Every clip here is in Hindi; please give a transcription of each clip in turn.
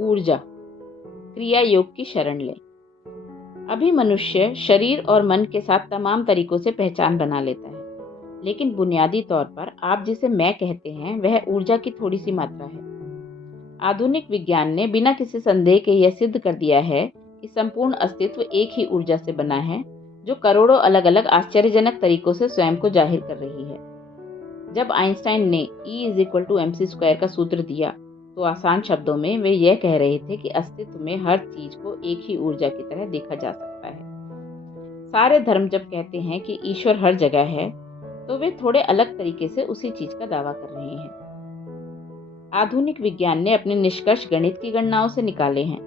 ऊर्जा, क्रिया योग की शरण लें। अभी मनुष्य शरीर और मन के साथ तमाम तरीकों से पहचान बना लेता है, लेकिन बुनियादी तौर पर आप जिसे मैं कहते हैं वह ऊर्जा की थोड़ी सी मात्रा है। आधुनिक विज्ञान ने बिना किसी संदेह के यह सिद्ध कर दिया है कि संपूर्ण अस्तित्व एक ही ऊर्जा से बना है, जो करोड़ों अलग अलग आश्चर्यजनक तरीकों से स्वयं को जाहिर कर रही है। जब आइंस्टाइन ने E=mc² का सूत्र दिया, तो आसान शब्दों में वे यह कह रहे थे कि अस्तित्व में हर चीज को एक ही ऊर्जा की तरह देखा जा सकता है। सारे धर्म जब कहते हैं कि ईश्वर हर जगह है, तो वे थोड़े अलग तरीके से उसी चीज का दावा कर रहे हैं। आधुनिक विज्ञान ने अपने निष्कर्ष गणित की गणनाओं से निकाले हैं।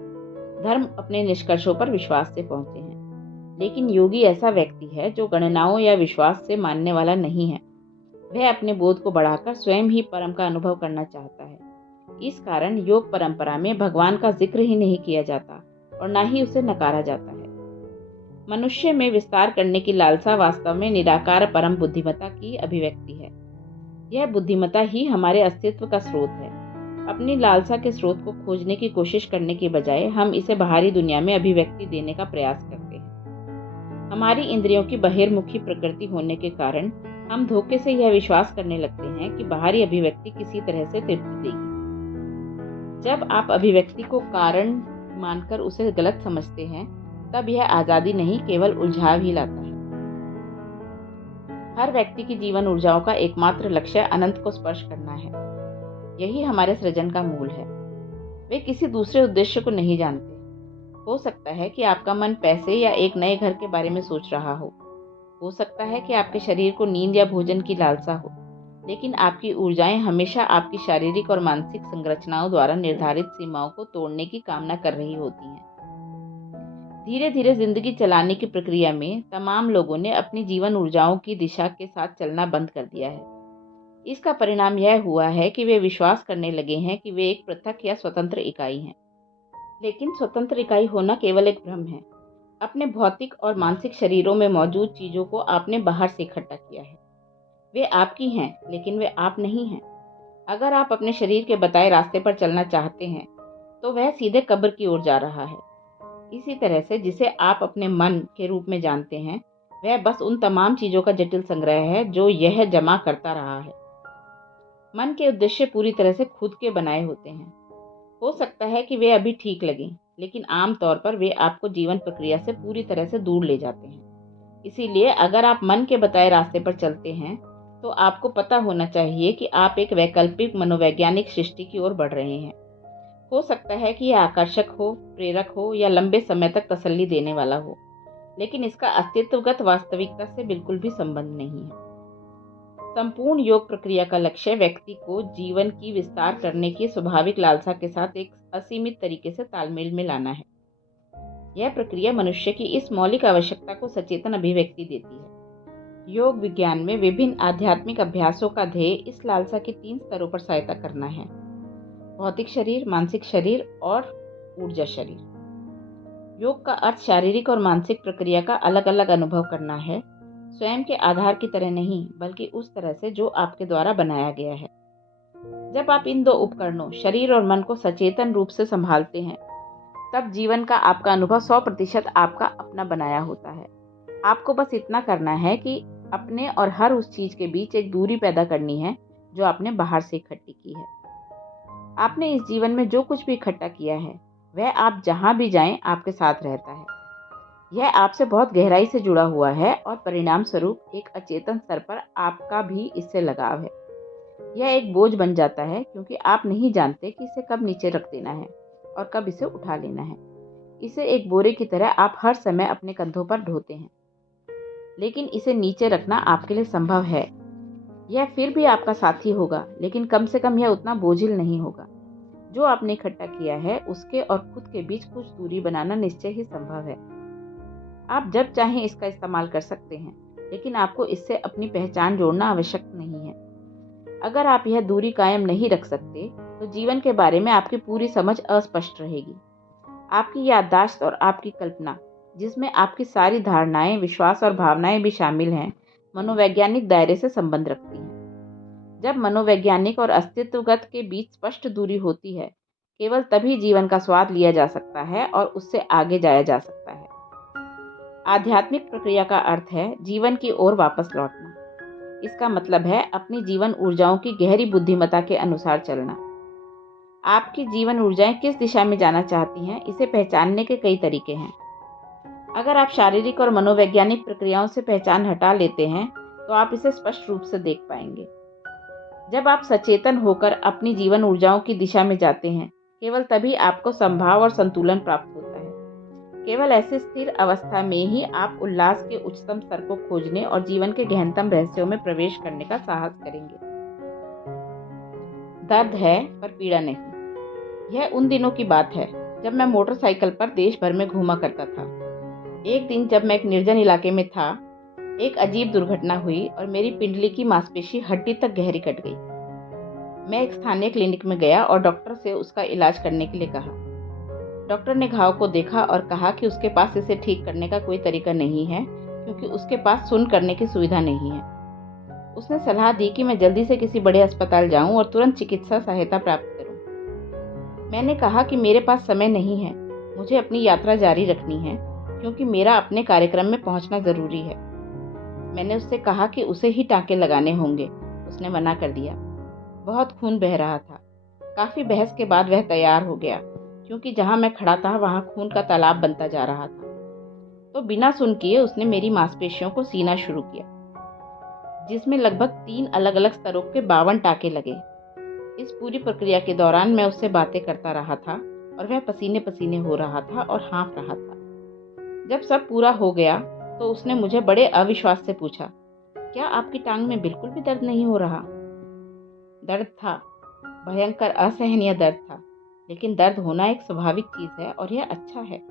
धर्म अपने निष्कर्षों पर विश्वास से पहुंचे हैं, लेकिन योगी ऐसा व्यक्ति है जो गणनाओं या विश्वास से मानने वाला नहीं है। वह अपने बोध को बढ़ाकर स्वयं ही परम का अनुभव करना चाहता है। इस कारण योग परंपरा में भगवान का जिक्र ही नहीं किया जाता और ना ही उसे नकारा जाता है। मनुष्य में विस्तार करने की लालसा वास्तव में निराकार परम बुद्धिमत्ता की अभिव्यक्ति है। यह बुद्धिमत्ता ही हमारे अस्तित्व का स्रोत है। अपनी लालसा के स्रोत को खोजने की कोशिश करने के बजाय हम इसे बाहरी दुनिया में अभिव्यक्ति देने का प्रयास करते हैं। हमारी इंद्रियों की बहिर्मुखी प्रकृति होने के कारण हम धोखे से यह विश्वास करने लगते हैं कि बाहरी अभिव्यक्ति किसी तरह से तृप्ति देगी। जब आप अभिव्यक्ति को कारण मानकर उसे गलत समझते हैं, तब यह आजादी नहीं केवल उलझाव ही लाता है। हर व्यक्ति की जीवन ऊर्जाओं का एकमात्र लक्ष्य अनंत को स्पर्श करना है। यही हमारे सृजन का मूल है। वे किसी दूसरे उद्देश्य को नहीं जानते। हो सकता है कि आपका मन पैसे या एक नए घर के बारे में सोच रहा हो सकता है कि आपके शरीर को नींद या भोजन की लालसा हो, लेकिन आपकी ऊर्जाएं हमेशा आपकी शारीरिक और मानसिक संरचनाओं द्वारा निर्धारित सीमाओं को तोड़ने की कामना कर रही होती हैं। धीरे धीरे जिंदगी चलाने की प्रक्रिया में तमाम लोगों ने अपनी जीवन ऊर्जाओं की दिशा के साथ चलना बंद कर दिया है। इसका परिणाम यह हुआ है कि वे विश्वास करने लगे हैं कि वे एक पृथक या स्वतंत्र इकाई हैं। लेकिन स्वतंत्र इकाई होना केवल एक भ्रम है। अपने भौतिक और मानसिक शरीरों में मौजूद चीजों को आपने बाहर से इकट्ठा किया है। वे आपकी हैं, लेकिन वे आप नहीं हैं। अगर आप अपने शरीर के बताए रास्ते पर चलना चाहते हैं, तो वह सीधे कब्र की ओर जा रहा है। इसी तरह से जिसे आप अपने मन के रूप में जानते हैं, वह बस उन तमाम चीजों का जटिल संग्रह है जो यह जमा करता रहा है। मन के उद्देश्य पूरी तरह से खुद के बनाए होते हैं। हो सकता है कि वे अभी ठीक लगें, लेकिन आमतौर पर वे आपको जीवन प्रक्रिया से पूरी तरह से दूर ले जाते हैं। इसीलिए अगर आप मन के बताए रास्ते पर चलते हैं, तो आपको पता होना चाहिए कि आप एक वैकल्पिक मनोवैज्ञानिक सृष्टि की ओर बढ़ रहे हैं। हो सकता है कि यह आकर्षक हो, प्रेरक हो या लंबे समय तक तसल्ली देने वाला हो, लेकिन इसका अस्तित्वगत वास्तविकता से बिल्कुल भी संबंध नहीं है। संपूर्ण योग प्रक्रिया का लक्ष्य व्यक्ति को जीवन की विस्तार करने की स्वाभाविक लालसा के साथ एक असीमित तरीके से तालमेल में लाना है। यह प्रक्रिया मनुष्य की इस मौलिक आवश्यकता को सचेतन अभिव्यक्ति देती है। योग विज्ञान में विभिन्न आध्यात्मिक अभ्यासों का ध्येय इस लालसा के 3 स्तरों पर सहायता करना है: भौतिक शरीर, मानसिक शरीर और ऊर्जा शरीर। योग का अर्थ शारीरिक और मानसिक प्रक्रिया का अलग अलग अनुभव करना है, स्वयं के आधार की तरह नहीं, बल्कि उस तरह से जो आपके द्वारा बनाया गया है। जब आप इन 2 उपकरणों, शरीर और मन को सचेतन रूप से संभालते हैं, तब जीवन का आपका अनुभव 100% आपका अपना बनाया होता है। आपको बस इतना करना है कि अपने और हर उस चीज के बीच एक दूरी पैदा करनी है जो आपने बाहर से इकट्ठी की है। आपने इस जीवन में जो कुछ भी इकट्ठा किया है, वह आप जहां भी जाएं आपके साथ रहता है। यह आपसे बहुत गहराई से जुड़ा हुआ है और परिणाम स्वरूप एक अचेतन स्तर पर आपका भी इससे लगाव है। यह एक बोझ बन जाता है क्योंकि आप नहीं जानते कि इसे कब नीचे रख देना है और कब इसे उठा लेना है। इसे एक बोरे की तरह आप हर समय अपने कंधों पर ढोते हैं, लेकिन इसे नीचे रखना आपके लिए संभव है। यह फिर भी आपका साथी होगा, लेकिन कम से कम यह उतना बोझिल नहीं होगा। जो आपने इकट्ठा किया है उसके और खुद के बीच कुछ दूरी बनाना निश्चय ही संभव है। आप जब चाहें इसका इस्तेमाल कर सकते हैं, लेकिन आपको इससे अपनी पहचान जोड़ना आवश्यक नहीं है। अगर आप यह दूरी कायम नहीं रख सकते, तो जीवन के बारे में आपकी पूरी समझ अस्पष्ट रहेगी। आपकी याददाश्त और आपकी कल्पना, जिसमें आपकी सारी धारणाएं, विश्वास और भावनाएं भी शामिल हैं, मनोवैज्ञानिक दायरे से संबंध रखती हैं। जब मनोवैज्ञानिक और अस्तित्वगत के बीच स्पष्ट दूरी होती है, केवल तभी जीवन का स्वाद लिया जा सकता है और उससे आगे जाया जा सकता है। आध्यात्मिक प्रक्रिया का अर्थ है जीवन की ओर वापस लौटना। इसका मतलब है अपनी जीवन ऊर्जाओं की गहरी बुद्धिमत्ता के अनुसार चलना। आपकी जीवन ऊर्जाएं किस दिशा में जाना चाहती हैं, इसे पहचानने के कई तरीके हैं। अगर आप शारीरिक और मनोवैज्ञानिक प्रक्रियाओं से पहचान हटा लेते हैं, तो आप इसे स्पष्ट रूप से देख पाएंगे। जब आप सचेतन होकर अपनी जीवन ऊर्जाओं की दिशा में जाते हैं, केवल तभी आपको संभाव और संतुलन प्राप्त होता है। केवल ऐसी स्थिर अवस्था में ही आप उल्लास के उच्चतम स्तर को खोजने और जीवन के गहनतम रहस्यों में प्रवेश करने का साहस करेंगे। दर्द है पर पीड़ा नहीं। यह उन दिनों की बात है जब मैं मोटरसाइकिल पर देश भर में घूमा करता था। एक दिन जब मैं एक निर्जन इलाके में था, एक अजीब दुर्घटना हुई और मेरी पिंडली की मांसपेशी हड्डी तक गहरी कट गई। मैं एक स्थानीय क्लिनिक में गया और डॉक्टर से उसका इलाज करने के लिए कहा। डॉक्टर ने घाव को देखा और कहा कि उसके पास इसे ठीक करने का कोई तरीका नहीं है, क्योंकि उसके पास सुन्न करने की सुविधा नहीं है। उसने सलाह दी कि मैं जल्दी से किसी बड़े अस्पताल जाऊं और तुरंत चिकित्सा सहायता प्राप्त करूं। मैंने कहा कि मेरे पास समय नहीं है, मुझे अपनी यात्रा जारी रखनी है, क्योंकि मेरा अपने कार्यक्रम में पहुंचना जरूरी है। मैंने उससे कहा कि उसे ही टाँके लगाने होंगे। उसने मना कर दिया। बहुत खून बह रहा था। काफ़ी बहस के बाद वह तैयार हो गया, क्योंकि जहाँ मैं खड़ा था वहाँ खून का तालाब बनता जा रहा था। तो बिना सुन किए उसने मेरी मांसपेशियों को सीना शुरू किया, जिसमें लगभग 3 अलग अलग स्तरों के 52 टाँके लगे। इस पूरी प्रक्रिया के दौरान मैं उससे बातें करता रहा था और वह पसीने पसीने हो रहा था और हाँफ रहा था। जब सब पूरा हो गया तो उसने मुझे बड़े अविश्वास से पूछा, क्या आपकी टांग में बिल्कुल भी दर्द नहीं हो रहा? दर्द था, भयंकर असहनीय दर्द था, लेकिन दर्द होना एक स्वाभाविक चीज है और यह अच्छा है।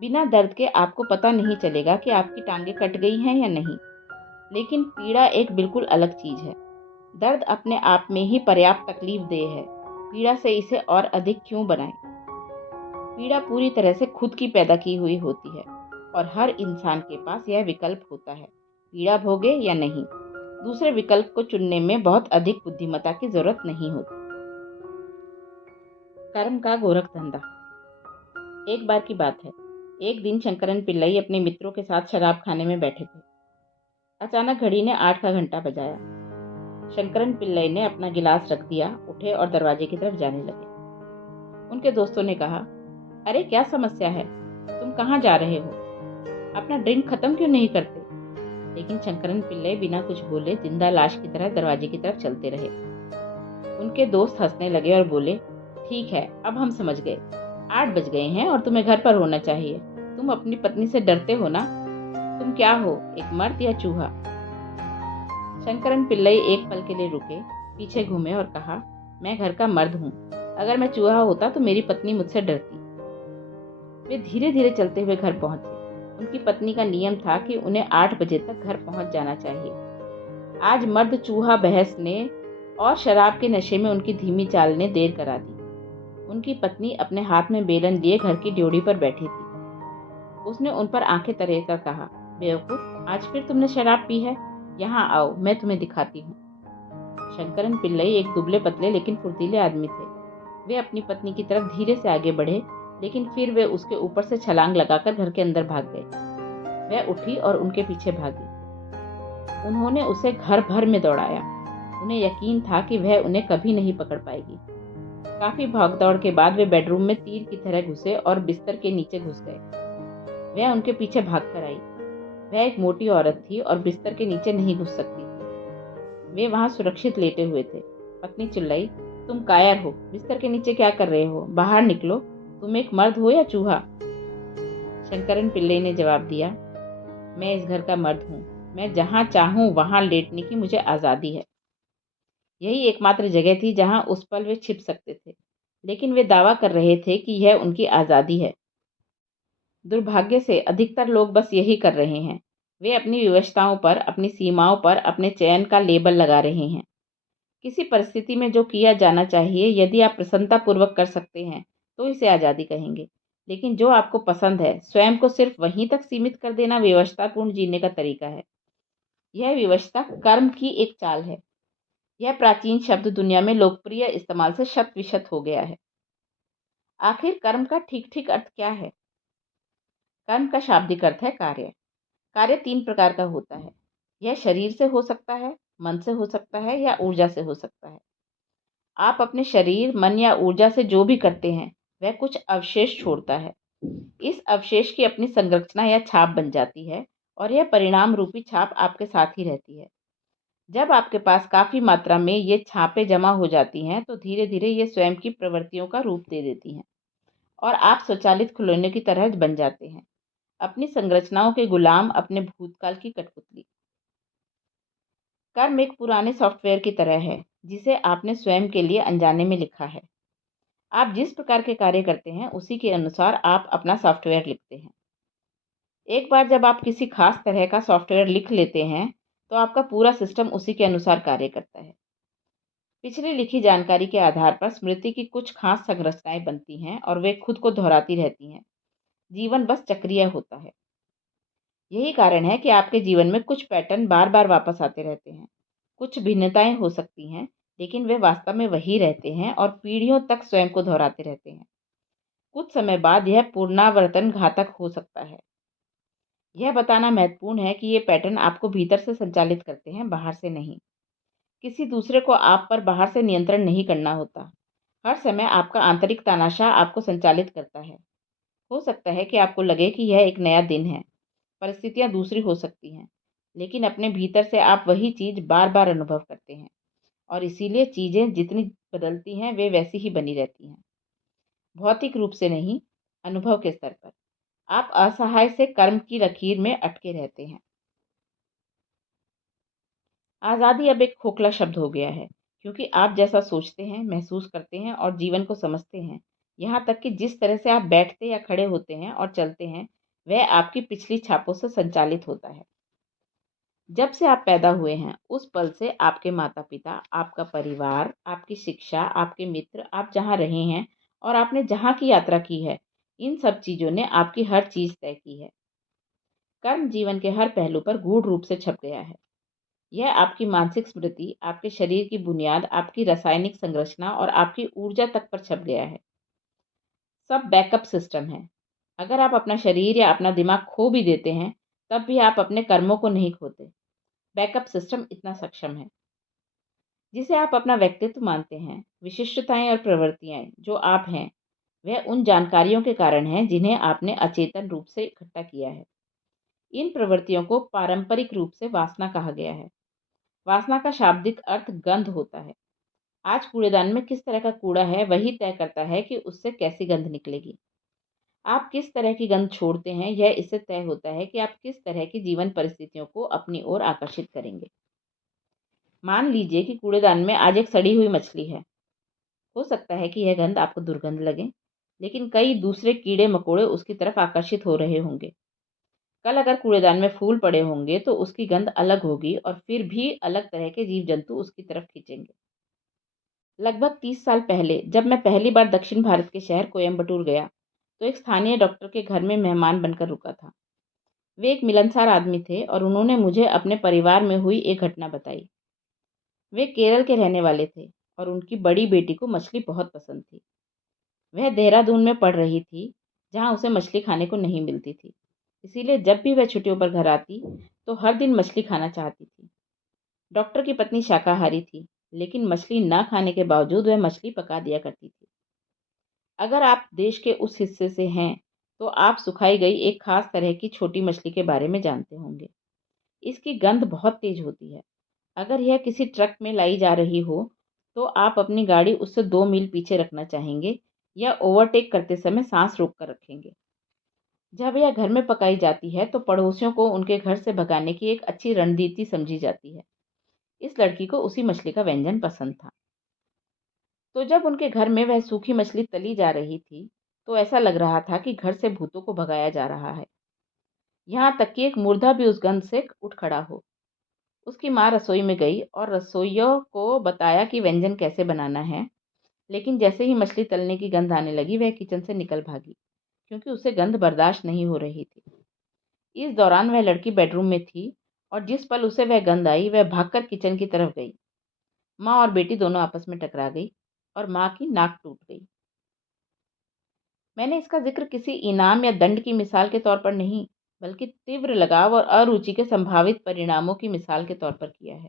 बिना दर्द के आपको पता नहीं चलेगा कि आपकी टांगें कट गई हैं या नहीं, लेकिन पीड़ा एक बिल्कुल अलग चीज है। दर्द अपने आप में ही पर्याप्त तकलीफ देह है, पीड़ा से इसे और अधिक क्यों बनाएं? पीड़ा पूरी तरह से खुद की पैदा की हुई होती है और हर इंसान के पास यह विकल्प होता है, पीड़ा भोगे या नहीं। दूसरे विकल्प को चुनने में बहुत अधिक बुद्धिमत्ता की जरूरत नहीं होती। कर्म का गोरख धंधा। एक बार की बात है, एक दिन शंकरन पिल्लई अपने मित्रों के साथ शराब खाने में बैठे थे। अचानक घड़ी ने 8 का घंटा बजाया। शंकरन पिल्लई ने अपना गिलास रख दिया, उठे और दरवाजे की तरफ जाने लगे। उनके दोस्तों ने कहा, अरे क्या समस्या है, तुम कहाँ जा रहे हो? अपना ड्रिंक खत्म क्यों नहीं करते? लेकिन शंकरन पिल्लई बिना कुछ बोले जिंदा लाश की तरह दरवाजे की तरफ चलते रहे। उनके दोस्त हंसने लगे और बोले, ठीक है, अब हम समझ गए, 8 बज गए हैं और तुम्हें घर पर होना चाहिए। तुम अपनी पत्नी से डरते हो ना? तुम क्या हो, एक मर्द या चूहा? शंकरन पिल्लई एक पल के लिए रुके, पीछे घूमे और कहा, मैं घर का मर्द हूँ। अगर मैं चूहा होता तो मेरी पत्नी मुझसे डरती। वे धीरे धीरे चलते हुए घर पहुंचे। उनकी पत्नी का नियम था कि उन्हें 8 बजे तक घर पहुंच जाना चाहिए। आज मर्द चूहा बहस ने और शराब के नशे में उनकी धीमी चाल ने देर करा दी। उनकी पत्नी अपने हाथ में बेलन लिए घर की ड्योढ़ी पर बैठी थी। उसने उन पर आंखें तरेर कर कहा, बेवकूफ, आज फिर तुमने शराब पी है? यहाँ आओ, मैं तुम्हें दिखाती हूँ। शंकरन पिल्लई एक दुबले पतले लेकिन फुर्तीले आदमी थे। वे अपनी पत्नी की तरफ धीरे से आगे बढ़े, लेकिन फिर वे उसके ऊपर से छलांग लगाकर घर के अंदर भाग गए। वह उठी और उनके पीछे भागी। उन्होंने उसे घर भर में दौड़ाया। उन्हें यकीन था कि वह उन्हें कभी नहीं पकड़ पाएगी। काफी भागदौड़ के बाद वे बेडरूम में तीर की तरह घुसे और बिस्तर के नीचे घुस गए। वह उनके पीछे भागकर आई। वह एक मोटी औरत थी और बिस्तर के नीचे नहीं घुस सकती थी। वे वहां सुरक्षित लेटे हुए थे। पत्नी चिल्लाई, तुम कायर हो, बिस्तर के नीचे क्या कर रहे हो? बाहर निकलो, तुम एक मर्द हो या चूहा? शंकरन पिल्लई ने जवाब दिया, मैं इस घर का मर्द हूँ। मैं जहाँ चाहूँ वहां लेटने की मुझे आज़ादी है। यही एकमात्र जगह थी जहां उस पल वे छिप सकते थे, लेकिन वे दावा कर रहे थे कि यह उनकी आज़ादी है। दुर्भाग्य से अधिकतर लोग बस यही कर रहे हैं। वे अपनी विवशताओं पर, अपनी सीमाओं पर अपने चयन का लेबल लगा रहे हैं। किसी परिस्थिति में जो किया जाना चाहिए, यदि आप प्रसन्नतापूर्वक कर सकते हैं तो इसे आज़ादी कहेंगे, लेकिन जो आपको पसंद है, स्वयं को सिर्फ वहीं तक सीमित कर देना विवशतापूर्ण जीने का तरीका है। यह विवशता कर्म की एक चाल है। यह प्राचीन शब्द दुनिया में लोकप्रिय इस्तेमाल से शत विशत हो गया है। आखिर कर्म का ठीक ठीक अर्थ क्या है? कर्म का शाब्दिक अर्थ है कार्य। कार्य 3 प्रकार का होता है। यह शरीर से हो सकता है, मन से हो सकता है या ऊर्जा से हो सकता है। आप अपने शरीर, मन या ऊर्जा से जो भी करते हैं, वह कुछ अवशेष छोड़ता है। इस अवशेष की अपनी संरचना या छाप बन जाती है और यह परिणाम रूपी छाप आपके साथ ही रहती है। जब आपके पास काफ़ी मात्रा में ये छापें जमा हो जाती हैं, तो धीरे-धीरे ये स्वयं की प्रवृत्तियों का रूप दे देती हैं और आप स्वचालित खिलौने की तरह बन जाते हैं, अपनी संरचनाओं के गुलाम, अपने भूतकाल की कठपुतली। कर्म एक पुराने सॉफ्टवेयर की तरह है, जिसे आपने स्वयं के लिए अनजाने में लिखा है। आप जिस प्रकार के कार्य करते हैं, उसी के अनुसार आप अपना सॉफ्टवेयर लिखते हैं। एक बार जब आप किसी खास तरह का सॉफ्टवेयर लिख लेते हैं, तो आपका पूरा सिस्टम उसी के अनुसार कार्य करता है। पिछली लिखी जानकारी के आधार पर स्मृति की कुछ खास संरचनाएं बनती हैं और वे खुद को दोहराती रहती हैं। जीवन बस चक्रीय होता है। यही कारण है कि आपके जीवन में कुछ पैटर्न बार-बार वापस आते रहते हैं। कुछ भिन्नताएं हो सकती हैं, लेकिन वे वास्तव में वही रहते हैं और पीढ़ियों तक स्वयं को दोहराते रहते हैं। कुछ समय बाद यह पुनरावर्तन घातक हो सकता है। यह बताना महत्वपूर्ण है कि ये पैटर्न आपको भीतर से संचालित करते हैं, बाहर से नहीं। किसी दूसरे को आप पर बाहर से नियंत्रण नहीं करना होता। हर समय आपका आंतरिक तानाशाह आपको संचालित करता है। हो सकता है कि आपको लगे कि यह एक नया दिन है, परिस्थितियाँ दूसरी हो सकती हैं, लेकिन अपने भीतर से आप वही चीज़ बार-बार अनुभव करते हैं और इसीलिए चीज़ें जितनी बदलती हैं, वे वैसी ही बनी रहती हैं। भौतिक रूप से नहीं, अनुभव के स्तर पर। आप असहाय से कर्म की लकीर में अटके रहते हैं। आज़ादी अब एक खोखला शब्द हो गया है, क्योंकि आप जैसा सोचते हैं, महसूस करते हैं और जीवन को समझते हैं, यहाँ तक कि जिस तरह से आप बैठते या खड़े होते हैं और चलते हैं, वह आपकी पिछली छापों से संचालित होता है। जब से आप पैदा हुए हैं, उस पल से आपके माता-पिता, आपका परिवार, आपकी शिक्षा, आपके मित्र, आप जहाँ रहे हैं और आपने जहाँ की यात्रा की है, इन सब चीज़ों ने आपकी हर चीज़ तय की है। कर्म जीवन के हर पहलू पर गूढ़ रूप से छप गया है। यह आपकी मानसिक स्मृति, आपके शरीर की बुनियाद, आपकी रासायनिक संरचना और आपकी ऊर्जा तक पर छप गया है। सब बैकअप सिस्टम है। अगर आप अपना शरीर या अपना दिमाग खो भी देते हैं, तब भी आप अपने कर्मों को नहीं खोते। बैकअप सिस्टम इतना सक्षम है। जिसे आप अपना व्यक्तित्व मानते हैं, विशिष्टताएं और प्रवृत्तियां जो आप हैं, वह उन जानकारियों के कारण हैं जिन्हें आपने अचेतन रूप से इकट्ठा किया है। इन प्रवृत्तियों को पारंपरिक रूप से वासना कहा गया है। वासना का शाब्दिक अर्थ गंध होता है। आज कूड़ेदान में किस तरह का कूड़ा है, वही तय करता है कि उससे कैसी गंध निकलेगी। आप किस तरह की गंध छोड़ते हैं, यह इससे तय होता है कि आप किस तरह की जीवन परिस्थितियों को अपनी ओर आकर्षित करेंगे। मान लीजिए कि कूड़ेदान में आज एक सड़ी हुई मछली है। हो सकता है कि यह गंध आपको दुर्गंध लगे, लेकिन कई दूसरे कीड़े मकोड़े उसकी तरफ आकर्षित हो रहे होंगे। कल अगर कूड़ेदान में फूल पड़े होंगे तो उसकी गंध अलग होगी और फिर भी अलग तरह के जीव जंतु उसकी तरफ खींचेंगे। लगभग 30 साल पहले जब मैं पहली बार दक्षिण भारत के शहर कोयम्बटूर गया, तो एक स्थानीय डॉक्टर के घर में मेहमान बनकर रुका था। वे एक मिलनसार आदमी थे और उन्होंने मुझे अपने परिवार में हुई एक घटना बताई। वे केरल के रहने वाले थे और उनकी बड़ी बेटी को मछली बहुत पसंद थी। वह देहरादून में पढ़ रही थी, जहाँ उसे मछली खाने को नहीं मिलती थी। इसीलिए जब भी वह छुट्टियों पर घर आती, तो हर दिन मछली खाना चाहती थी। डॉक्टर की पत्नी शाकाहारी थी, लेकिन मछली न खाने के बावजूद वह मछली पका दिया करती थी। अगर आप देश के उस हिस्से से हैं, तो आप सुखाई गई एक खास तरह की छोटी मछली के बारे में जानते होंगे। इसकी गंध बहुत तेज होती है। अगर यह किसी ट्रक में लाई जा रही हो, तो आप अपनी गाड़ी उससे 2 मील पीछे रखना चाहेंगे या ओवरटेक करते समय सांस रोक कर रखेंगे। जब यह घर में पकाई जाती है, तो पड़ोसियों को उनके घर से भगाने की एक अच्छी रणनीति समझी जाती है। इस लड़की को उसी मछली का व्यंजन पसंद था। तो जब उनके घर में वह सूखी मछली तली जा रही थी, तो ऐसा लग रहा था कि घर से भूतों को भगाया जा रहा है। यहाँ तक कि एक मुर्दा भी उस गंध से उठ खड़ा हो। उसकी माँ रसोई में गई और रसोइयों को बताया कि व्यंजन कैसे बनाना है, लेकिन जैसे ही मछली तलने की गंध आने लगी, वह किचन से निकल भागी, क्योंकि उसे गंध बर्दाश्त नहीं हो रही थी। इस दौरान वह लड़की बेडरूम में थी और जिस पल उसे वह गंध आई, वह भागकर किचन की तरफ गई। माँ और बेटी दोनों आपस में टकरा गई और माँ की नाक टूट गई। मैंने इसका जिक्र किसी इनाम या दंड की मिसाल के तौर पर नहीं, बल्कि तीव्र लगाव और अरुचि के संभावित परिणामों की मिसाल के तौर पर किया है।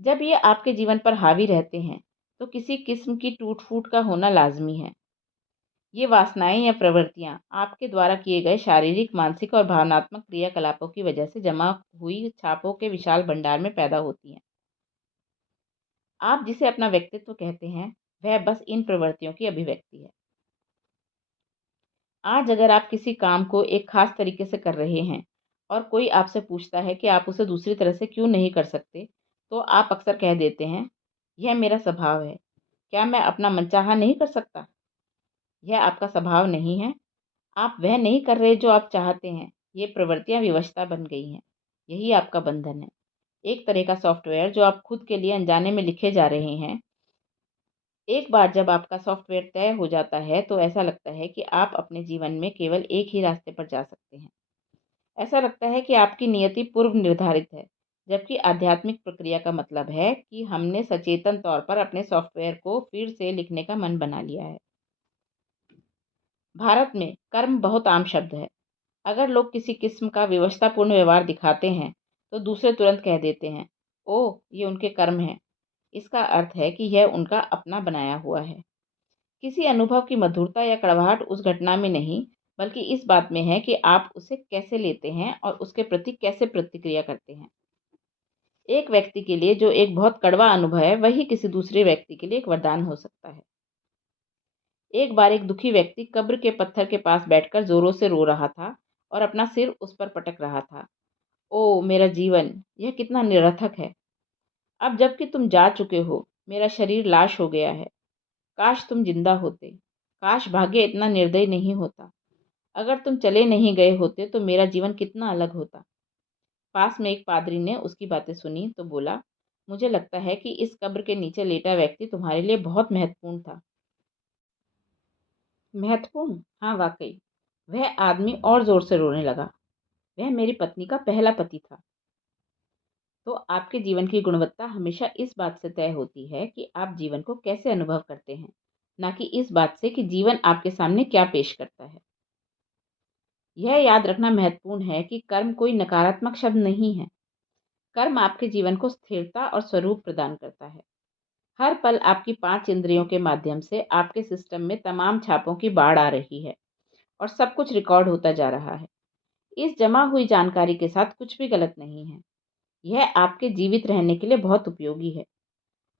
जब ये आपके जीवन पर हावी रहते हैं, तो किसी किस्म की टूट-फूट का होना लाज़मी है। ये वासनाएँ या प्रवृत्तियाँ आपके द्वारा किए गए शारीरिक, मानसिक और भावनात्मक क्रियाकलापों की वजह से जमा हुई छापों के विशाल भंडार में पैदा होती हैं। आप जिसे अपना व्यक्तित्व कहते हैं, वह बस इन प्रवृत्तियों की अभिव्यक्ति है। आज अगर आप किसी काम को एक खास तरीके से कर रहे हैं और कोई आपसे पूछता है कि आप उसे दूसरी तरह से क्यों नहीं कर सकते, तो आप अक्सर कह देते हैं, "यह मेरा स्वभाव है। क्या मैं अपना मनचाहा नहीं कर सकता?" यह आपका स्वभाव नहीं है। आप वह नहीं कर रहे जो आप चाहते हैं। ये प्रवृत्तियाँ विवशता बन गई हैं। यही आपका बंधन है। एक तरह का सॉफ्टवेयर जो आप खुद के लिए अनजाने में लिखे जा रहे हैं। एक बार जब आपका सॉफ्टवेयर तय हो जाता है, तो ऐसा लगता है कि आप अपने जीवन में केवल एक ही रास्ते पर जा सकते हैं। ऐसा लगता है कि आपकी नियति पूर्व निर्धारित है, जबकि आध्यात्मिक प्रक्रिया का मतलब है कि हमने सचेतन तौर पर अपने सॉफ्टवेयर को फिर से लिखने का मन बना लिया है। भारत में कर्म बहुत आम शब्द है। अगर लोग किसी किस्म का विवशतापूर्ण व्यवहार दिखाते हैं, तो दूसरे तुरंत कह देते हैं, ओह! ये उनके कर्म हैं। इसका अर्थ है कि यह उनका अपना बनाया हुआ है। किसी अनुभव की मधुरता या कड़वाहट उस घटना में नहीं, बल्कि इस बात में है कि आप उसे कैसे लेते हैं और उसके प्रति कैसे प्रतिक्रिया करते हैं। एक व्यक्ति के लिए जो एक बहुत कड़वा अनुभव है, वही किसी दूसरे व्यक्ति के लिए एक वरदान हो सकता है। एक बार एक दुखी व्यक्ति कब्र के पत्थर के पास बैठकर जोरों से रो रहा था और अपना सिर उस पर पटक रहा था। ओह! मेरा जीवन, यह कितना निरर्थक है। अब जबकि तुम जा चुके हो, मेरा शरीर लाश हो गया है। काश तुम जिंदा होते। काश भाग्य इतना निर्दयी नहीं होता। अगर तुम चले नहीं गए होते तो मेरा जीवन कितना अलग होता। पास में एक पादरी ने उसकी बातें सुनी तो बोला, मुझे लगता है कि इस कब्र के नीचे लेटा व्यक्ति तुम्हारे लिए बहुत महत्वपूर्ण था। महत्वपूर्ण? हाँ, वाकई। वह आदमी और जोर से रोने लगा। वह मेरी पत्नी का पहला पति था। तो आपके जीवन की गुणवत्ता हमेशा इस बात से तय होती है कि आप जीवन को कैसे अनुभव करते हैं, ना कि इस बात से कि जीवन आपके सामने क्या पेश करता है। यह याद रखना महत्वपूर्ण है कि कर्म कोई नकारात्मक शब्द नहीं है। कर्म आपके जीवन को स्थिरता और स्वरूप प्रदान करता है। हर पल आपकी 5 इंद्रियों के माध्यम से आपके सिस्टम में तमाम छापों की बाढ़ आ रही है और सब कुछ रिकॉर्ड होता जा रहा है। इस जमा हुई जानकारी के साथ कुछ भी गलत नहीं है। यह आपके जीवित रहने के लिए बहुत उपयोगी है।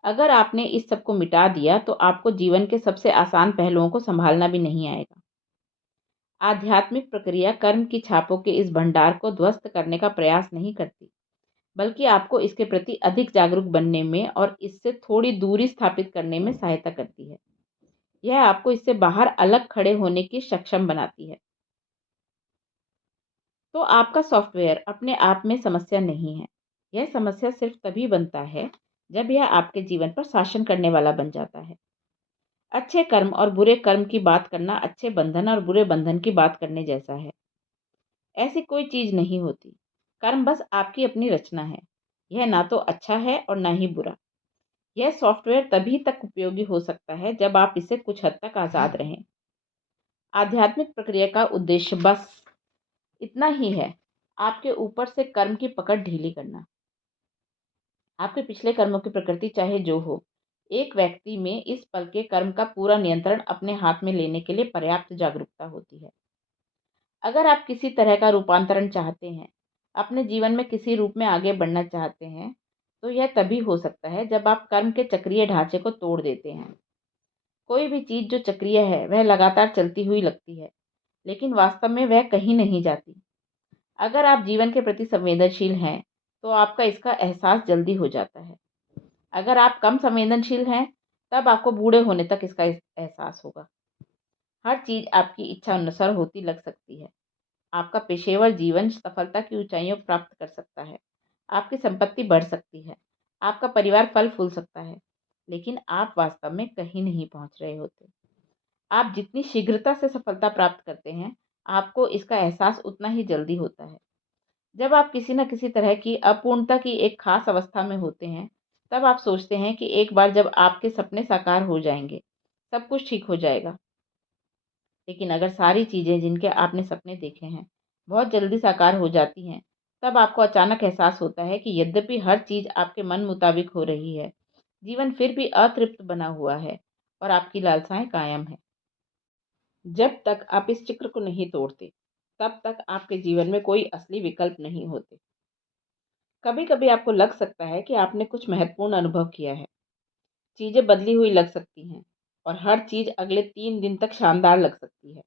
अगर आपने इस सब को मिटा दिया तो आपको जीवन के सबसे आसान पहलुओं को संभालना भी नहीं आएगा। आध्यात्मिक प्रक्रिया कर्म की छापों के इस भंडार को ध्वस्त करने का प्रयास नहीं करती, बल्कि आपको इसके प्रति अधिक जागरूक बनने में और इससे थोड़ी दूरी स्थापित करने में सहायता करती है। यह आपको इससे बाहर अलग खड़े होने की सक्षम बनाती है। तो आपका सॉफ्टवेयर अपने आप में समस्या नहीं है। यह समस्या सिर्फ तभी बनता है जब यह आपके जीवन पर शासन करने वाला बन जाता है। अच्छे कर्म और बुरे कर्म की बात करना अच्छे बंधन और बुरे बंधन की बात करने जैसा है। ऐसी कोई चीज नहीं होती। कर्म बस आपकी अपनी रचना है। यह ना तो अच्छा है और ना ही बुरा। यह सॉफ्टवेयर तभी तक उपयोगी हो सकता है जब आप इससे कुछ हद तक आज़ाद रहें। आध्यात्मिक प्रक्रिया का उद्देश्य बस इतना ही है, आपके ऊपर से कर्म की पकड़ ढीली करना। आपके पिछले कर्मों की प्रकृति चाहे जो हो, एक व्यक्ति में इस पल के कर्म का पूरा नियंत्रण अपने हाथ में लेने के लिए पर्याप्त जागरूकता होती है। अगर आप किसी तरह का रूपांतरण चाहते हैं, अपने जीवन में किसी रूप में आगे बढ़ना चाहते हैं, तो यह तभी हो सकता है जब आप कर्म के चक्रीय ढांचे को तोड़ देते हैं। कोई भी चीज़ जो चक्रीय है, वह लगातार चलती हुई लगती है, लेकिन वास्तव में वह कहीं नहीं जाती। अगर आप जीवन के प्रति संवेदनशील हैं, तो आपका इसका एहसास जल्दी हो जाता है। अगर आप कम संवेदनशील हैं, तब आपको बूढ़े होने तक इसका एहसास होगा। हर चीज़ आपकी इच्छा अनुसार होती लग सकती है। आपका पेशेवर जीवन सफलता की ऊंचाइयों को प्राप्त कर सकता है। आपकी संपत्ति बढ़ सकती है। आपका परिवार फल फूल सकता है। लेकिन आप वास्तव में कहीं नहीं पहुंच रहे होते। आप जितनी शीघ्रता से सफलता प्राप्त करते हैं, आपको इसका एहसास उतना ही जल्दी होता है। जब आप किसी न किसी तरह की अपूर्णता की एक खास अवस्था में होते हैं, तब आप सोचते हैं कि एक बार जब आपके सपने साकार हो जाएंगे, सब कुछ ठीक हो जाएगा। लेकिन अगर सारी चीज़ें जिनके आपने सपने देखे हैं बहुत जल्दी साकार हो जाती हैं, तब आपको अचानक एहसास होता है कि यद्यपि हर चीज़ आपके मन मुताबिक हो रही है, जीवन फिर भी अतृप्त बना हुआ है और आपकी लालसाएं कायम हैं। जब तक आप इस चक्र को नहीं तोड़ते, तब तक आपके जीवन में कोई असली विकल्प नहीं होते। कभी-कभी आपको लग सकता है कि आपने कुछ महत्वपूर्ण अनुभव किया है। चीज़ें बदली हुई लग सकती हैं और हर चीज़ अगले 3 दिन तक शानदार लग सकती है।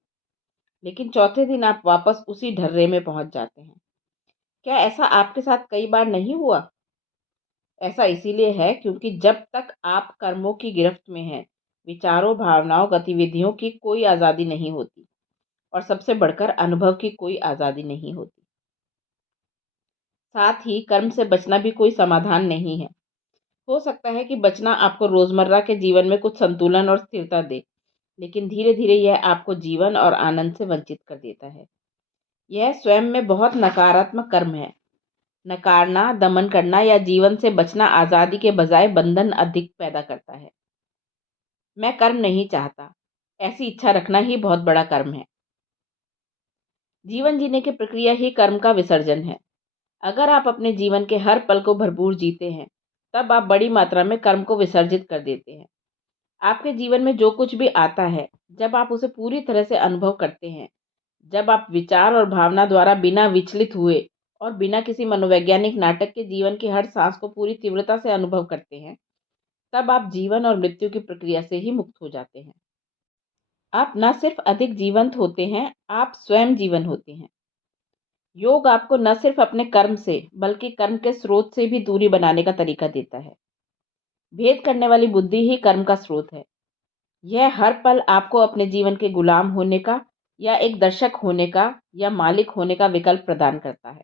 लेकिन चौथे दिन आप वापस उसी ढर्रे में पहुंच जाते हैं। क्या ऐसा आपके साथ कई बार नहीं हुआ? ऐसा इसीलिए है क्योंकि जब तक आप कर्मों की गिरफ्त में हैं, विचारों, भावनाओं, गतिविधियों की कोई आज़ादी नहीं होती और सबसे बढ़कर अनुभव की कोई आज़ादी नहीं होती। साथ ही कर्म से बचना भी कोई समाधान नहीं है। हो सकता है कि बचना आपको रोज़मर्रा के जीवन में कुछ संतुलन और स्थिरता दे, लेकिन धीरे-धीरे यह आपको जीवन और आनंद से वंचित कर देता है। यह स्वयं में बहुत नकारात्मक कर्म है। नकारना, दमन करना या जीवन से बचना आज़ादी के बजाय बंधन अधिक पैदा करता है। मैं कर्म नहीं चाहता, ऐसी इच्छा रखना ही बहुत बड़ा कर्म है। जीवन जीने की प्रक्रिया ही कर्म का विसर्जन है। अगर आप अपने जीवन के हर पल को भरपूर जीते हैं, तब आप बड़ी मात्रा में कर्म को विसर्जित कर देते हैं। आपके जीवन में जो कुछ भी आता है, जब आप उसे पूरी तरह से अनुभव करते हैं, जब आप विचार और भावना द्वारा बिना विचलित हुए और बिना किसी मनोवैज्ञानिक नाटक के जीवन की हर सांस को पूरी तीव्रता से अनुभव करते हैं, तब आप जीवन और मृत्यु की प्रक्रिया से ही मुक्त हो जाते हैं। आप न सिर्फ अधिक जीवंत होते हैं, आप स्वयं जीवन होते हैं। योग आपको न सिर्फ अपने कर्म से, बल्कि कर्म के स्रोत से भी दूरी बनाने का तरीका देता है। भेद करने वाली बुद्धि ही कर्म का स्रोत है। यह हर पल आपको अपने जीवन के गुलाम होने का या एक दर्शक होने का या मालिक होने का विकल्प प्रदान करता है।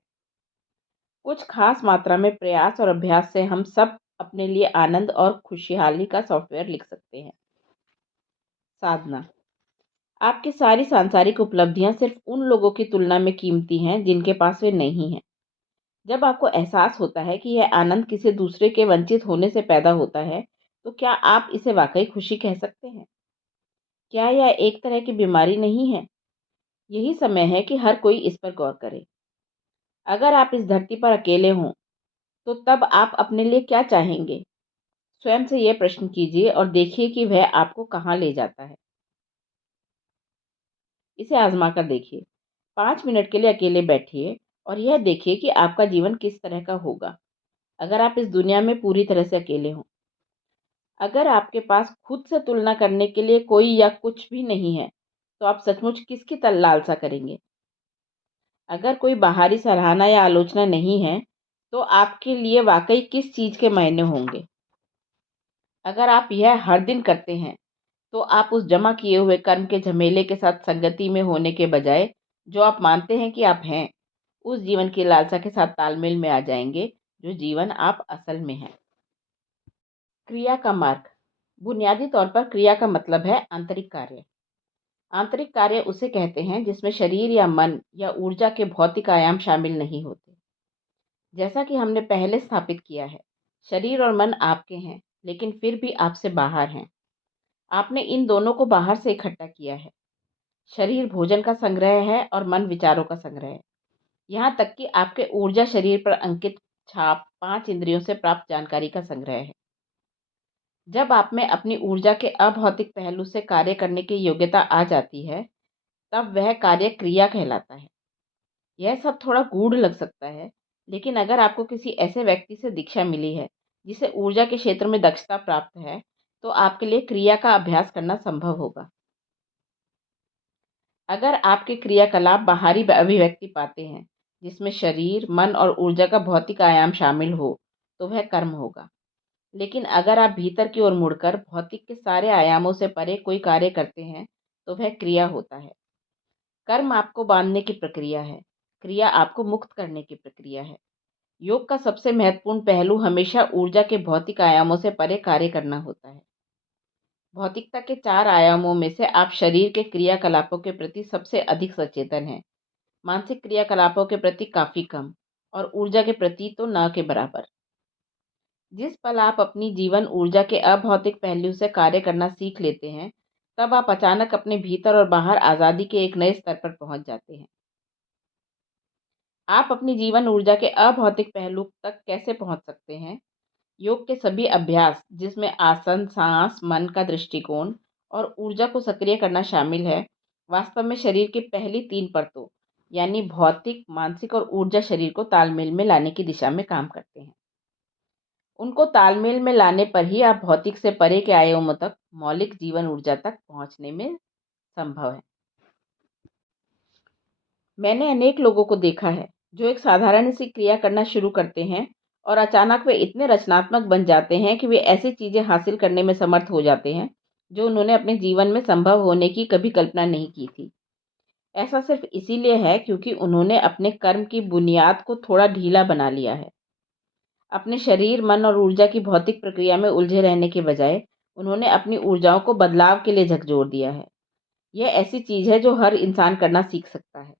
कुछ खास मात्रा में प्रयास और अभ्यास से हम सब अपने लिए आनंद और खुशहाली का सॉफ्टवेयर लिख सकते हैं। साधना। आपकी सारी सांसारिक उपलब्धियां सिर्फ उन लोगों की तुलना में कीमती हैं जिनके पास वे नहीं हैं। जब आपको एहसास होता है कि यह आनंद किसी दूसरे के वंचित होने से पैदा होता है, तो क्या आप इसे वाकई खुशी कह सकते हैं? क्या यह एक तरह की बीमारी नहीं है? यही समय है कि हर कोई इस पर गौर करे। अगर आप इस धरती पर अकेले हों, तो तब आप अपने लिए क्या चाहेंगे? स्वयं से यह प्रश्न कीजिए और देखिए कि वह आपको कहाँ ले जाता है। इसे आजमा कर देखिए। 5 मिनट के लिए अकेले बैठिए और यह देखिए कि आपका जीवन किस तरह का होगा, अगर आप इस दुनिया में पूरी तरह से अकेले हों। अगर आपके पास खुद से तुलना करने के लिए कोई या कुछ भी नहीं है, तो आप सचमुच किसकी लालसा करेंगे? अगर कोई बाहरी सराहना या आलोचना नहीं है, तो आपके लिए वाकई किस चीज़ के मायने होंगे? अगर आप यह हर दिन करते हैं, तो आप उस जमा किए हुए कर्म के झमेले के साथ संगति में होने के बजाय, जो आप मानते हैं कि आप हैं, उस जीवन की लालसा के साथ तालमेल में आ जाएंगे, जो जीवन आप असल में हैं। क्रिया का मार्ग। बुनियादी तौर पर क्रिया का मतलब है आंतरिक कार्य। आंतरिक कार्य उसे कहते हैं जिसमें शरीर या मन या ऊर्जा के भौतिक आयाम शामिल नहीं होते। जैसा कि हमने पहले स्थापित किया है, शरीर और मन आपके हैं, लेकिन फिर भी आपसे बाहर हैं। आपने इन दोनों को बाहर से इकट्ठा किया है। शरीर भोजन का संग्रह है और मन विचारों का संग्रह है। यहाँ तक कि आपके ऊर्जा शरीर पर अंकित छाप 5 इंद्रियों से प्राप्त जानकारी का संग्रह है। जब आप में अपनी ऊर्जा के अभौतिक पहलू से कार्य करने की योग्यता आ जाती है, तब वह कार्य क्रिया कहलाता है। यह सब थोड़ा गूढ़ लग सकता है, लेकिन अगर आपको किसी ऐसे व्यक्ति से दीक्षा मिली है, जिसे ऊर्जा के क्षेत्र में दक्षता प्राप्त है, तो आपके लिए क्रिया का अभ्यास करना संभव होगा। अगर आपके क्रियाकलाप बाहरी अभिव्यक्ति पाते हैं, जिसमें शरीर, मन और ऊर्जा का भौतिक आयाम शामिल हो, तो वह कर्म होगा। लेकिन अगर आप भीतर की ओर मुड़कर भौतिक के सारे आयामों से परे कोई कार्य करते हैं, तो वह क्रिया होता है। कर्म आपको बांधने की प्रक्रिया है, क्रिया आपको मुक्त करने की प्रक्रिया है। योग का सबसे महत्वपूर्ण पहलू हमेशा ऊर्जा के भौतिक आयामों से परे कार्य करना होता है। भौतिकता के 4 आयामों में से आप शरीर के क्रियाकलापों के प्रति सबसे अधिक सचेतन हैं, मानसिक क्रियाकलापों के प्रति काफ़ी कम और ऊर्जा के प्रति तो न के बराबर। जिस पल आप अपनी जीवन ऊर्जा के अभौतिक पहलू से कार्य करना सीख लेते हैं, तब आप अचानक अपने भीतर और बाहर आज़ादी के एक नए स्तर पर पहुंच जाते हैं। आप अपनी जीवन ऊर्जा के अभौतिक पहलू तक कैसे पहुंच सकते हैं? योग के सभी अभ्यास, जिसमें आसन, सांस, मन का दृष्टिकोण और ऊर्जा को सक्रिय करना शामिल है, वास्तव में शरीर की पहली 3 परतों यानी भौतिक, मानसिक और ऊर्जा शरीर को तालमेल में लाने की दिशा में काम करते हैं। उनको तालमेल में लाने पर ही आप भौतिक से परे के आयामों तक, मौलिक जीवन ऊर्जा तक पहुंचने में संभव है। मैंने अनेक लोगों को देखा है जो एक साधारण सी क्रिया करना शुरू करते हैं और अचानक वे इतने रचनात्मक बन जाते हैं कि वे ऐसी चीजें हासिल करने में समर्थ हो जाते हैं जो उन्होंने अपने जीवन में संभव होने की कभी कल्पना नहीं की थी। ऐसा सिर्फ इसीलिए है क्योंकि उन्होंने अपने कर्म की बुनियाद को थोड़ा ढीला बना लिया है। अपने शरीर, मन और ऊर्जा की भौतिक प्रक्रिया में उलझे रहने के बजाय उन्होंने अपनी ऊर्जाओं को बदलाव के लिए झकझोर दिया है। यह ऐसी चीज है जो हर इंसान करना सीख सकता है।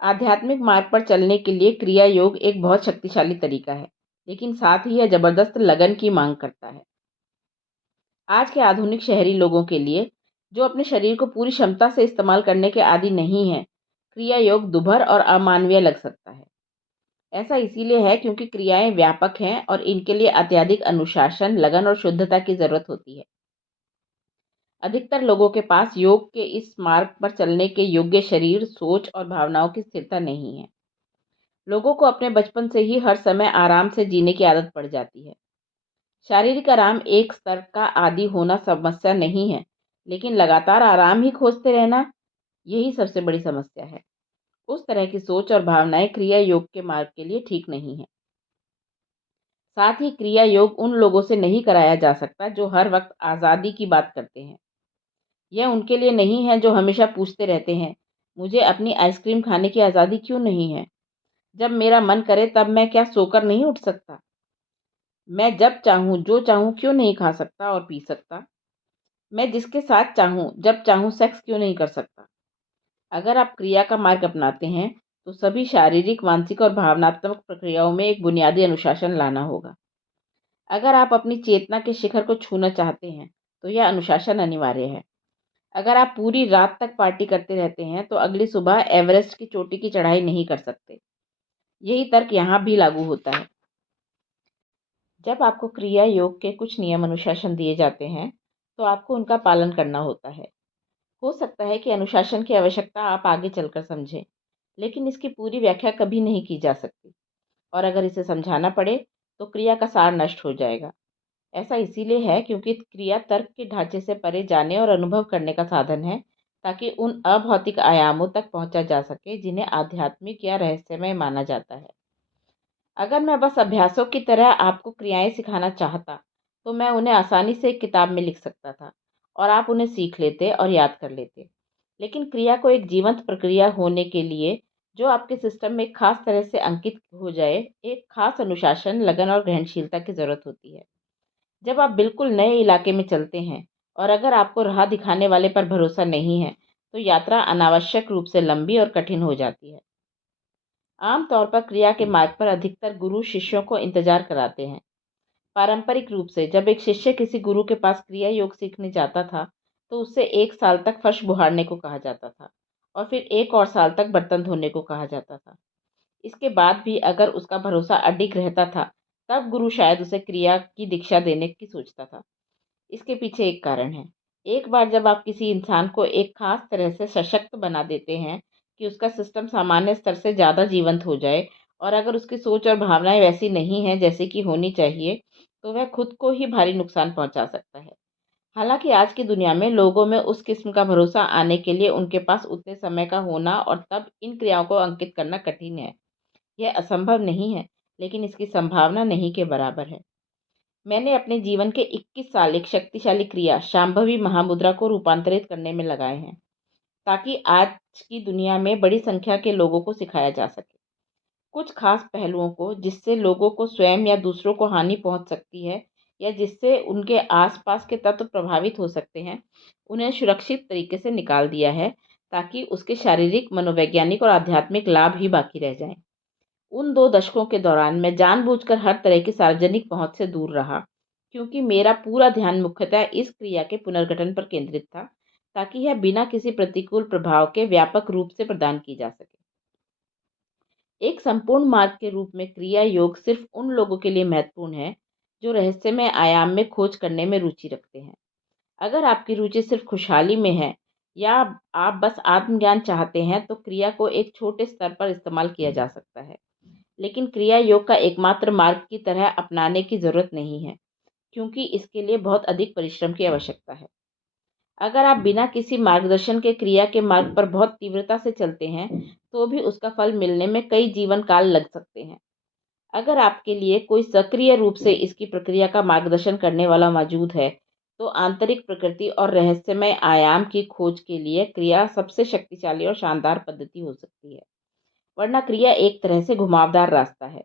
आध्यात्मिक मार्ग पर चलने के लिए क्रिया योग एक बहुत शक्तिशाली तरीका है, लेकिन साथ ही यह जबरदस्त लगन की मांग करता है। आज के आधुनिक शहरी लोगों के लिए, जो अपने शरीर को पूरी क्षमता से इस्तेमाल करने के आदी नहीं हैं, क्रिया योग दुभर और अमानवीय लग सकता है। ऐसा इसीलिए है क्योंकि क्रियाएं व्यापक हैं और इनके लिए अत्यधिक अनुशासन, लगन और शुद्धता की जरूरत होती है। अधिकतर लोगों के पास योग के इस मार्ग पर चलने के योग्य शरीर, सोच और भावनाओं की स्थिरता नहीं है। लोगों को अपने बचपन से ही हर समय आराम से जीने की आदत पड़ जाती है। शारीरिक आराम एक स्तर का आदी होना समस्या नहीं है, लेकिन लगातार आराम ही खोजते रहना, यही सबसे बड़ी समस्या है। उस तरह की सोच और भावनाएं क्रिया योग के मार्ग के लिए ठीक नहीं है। साथ ही क्रिया योग उन लोगों से नहीं कराया जा सकता जो हर वक्त आज़ादी की बात करते हैं। यह उनके लिए नहीं है जो हमेशा पूछते रहते हैं, मुझे अपनी आइसक्रीम खाने की आज़ादी क्यों नहीं है? जब मेरा मन करे तब मैं क्या सोकर नहीं उठ सकता? मैं जब चाहूँ जो चाहूँ क्यों नहीं खा सकता और पी सकता? मैं जिसके साथ चाहूँ जब चाहूँ सेक्स क्यों नहीं कर सकता? अगर आप क्रिया का मार्ग अपनाते हैं तो सभी शारीरिक, मानसिक और भावनात्मक प्रक्रियाओं में एक बुनियादी अनुशासन लाना होगा। अगर आप अपनी चेतना के शिखर को छूना चाहते हैं तो यह अनुशासन अनिवार्य है। अगर आप पूरी रात तक पार्टी करते रहते हैं तो अगली सुबह एवरेस्ट की चोटी की चढ़ाई नहीं कर सकते। यही तर्क यहाँ भी लागू होता है। जब आपको क्रिया योग के कुछ नियम अनुशासन दिए जाते हैं तो आपको उनका पालन करना होता है। हो सकता है कि अनुशासन की आवश्यकता आप आगे चलकर समझें, लेकिन इसकी पूरी व्याख्या कभी नहीं की जा सकती, और अगर इसे समझाना पड़े तो क्रिया का सार नष्ट हो जाएगा। ऐसा इसीलिए है क्योंकि क्रिया तर्क के ढांचे से परे जाने और अनुभव करने का साधन है, ताकि उन अभौतिक आयामों तक पहुंचा जा सके जिन्हें आध्यात्मिक या रहस्यमय माना जाता है। अगर मैं बस अभ्यासों की तरह आपको क्रियाएं सिखाना चाहता, तो मैं उन्हें आसानी से एक किताब में लिख सकता था और आप उन्हें सीख लेते और याद कर लेते। लेकिन क्रिया को एक जीवंत प्रक्रिया होने के लिए, जो आपके सिस्टम में एक खास तरह से अंकित हो जाए, एक खास अनुशासन, लगन और ग्रहणशीलता की ज़रूरत होती है। जब आप बिल्कुल नए इलाके में चलते हैं और अगर आपको राह दिखाने वाले पर भरोसा नहीं है, तो यात्रा अनावश्यक रूप से लंबी और कठिन हो जाती है। आम तौर पर क्रिया के मार्ग पर अधिकतर गुरु शिष्यों को इंतजार कराते हैं। पारंपरिक रूप से जब एक शिष्य किसी गुरु के पास क्रिया योग सीखने जाता था, तो उससे 1 साल तक फर्श बुहारने को कहा जाता था और फिर 1 और साल तक बर्तन धोने को कहा जाता था। इसके बाद भी अगर उसका भरोसा अडिग रहता था, तब गुरु शायद उसे क्रिया की दीक्षा देने की सोचता था। इसके पीछे एक कारण है। एक बार जब आप किसी इंसान को एक खास तरह से सशक्त बना देते हैं कि उसका सिस्टम सामान्य स्तर से ज़्यादा जीवंत हो जाए, और अगर उसकी सोच और भावनाएं वैसी नहीं हैं जैसे कि होनी चाहिए, तो वह खुद को ही भारी नुकसान पहुंचा सकता है। हालांकि आज की दुनिया में लोगों में उस किस्म का भरोसा आने के लिए उनके पास उतने समय का होना और तब इन क्रियाओं को अंकित करना कठिन है। यह असंभव नहीं है, लेकिन इसकी संभावना नहीं के बराबर है। मैंने अपने जीवन के 21 साल एक शक्तिशाली क्रिया शांभवी महामुद्रा को रूपांतरित करने में लगाए हैं, ताकि आज की दुनिया में बड़ी संख्या के लोगों को सिखाया जा सके। कुछ खास पहलुओं को जिससे लोगों को स्वयं या दूसरों को हानि पहुंच सकती है या जिससे उनके आसपास के तत्व प्रभावित हो सकते हैं, उन्हें सुरक्षित तरीके से निकाल दिया है, ताकि उसके शारीरिक, मनोवैज्ञानिक और आध्यात्मिक लाभ ही बाकी रह जाएं। उन 2 दशकों के दौरान मैं जानबूझकर हर तरह की सार्वजनिक पहुंच से दूर रहा क्योंकि मेरा पूरा ध्यान मुख्यतः इस क्रिया के पुनर्गठन पर केंद्रित था, ताकि यह बिना किसी प्रतिकूल प्रभाव के व्यापक रूप से प्रदान की जा सके। एक संपूर्ण मार्ग के रूप में क्रिया योग सिर्फ उन लोगों के लिए महत्वपूर्ण है जो रहस्यमय आयाम में खोज करने में रुचि रखते हैं। अगर आपकी रुचि सिर्फ खुशहाली में है या आप बस आत्मज्ञान चाहते हैं, तो क्रिया को एक छोटे स्तर पर इस्तेमाल किया जा सकता है, लेकिन क्रिया योग का एकमात्र मार्ग की तरह अपनाने की जरूरत नहीं है, क्योंकि इसके लिए बहुत अधिक परिश्रम की आवश्यकता है। अगर आप बिना किसी मार्गदर्शन के क्रिया के मार्ग पर बहुत तीव्रता से चलते हैं, तो भी उसका फल मिलने में कई जीवन काल लग सकते हैं। अगर आपके लिए कोई सक्रिय रूप से इसकी प्रक्रिया का मार्गदर्शन करने वाला मौजूद है, तो आंतरिक प्रकृति और रहस्यमय आयाम की खोज के लिए क्रिया सबसे शक्तिशाली और शानदार पद्धति हो सकती है। वरना क्रिया एक तरह से घुमावदार रास्ता है।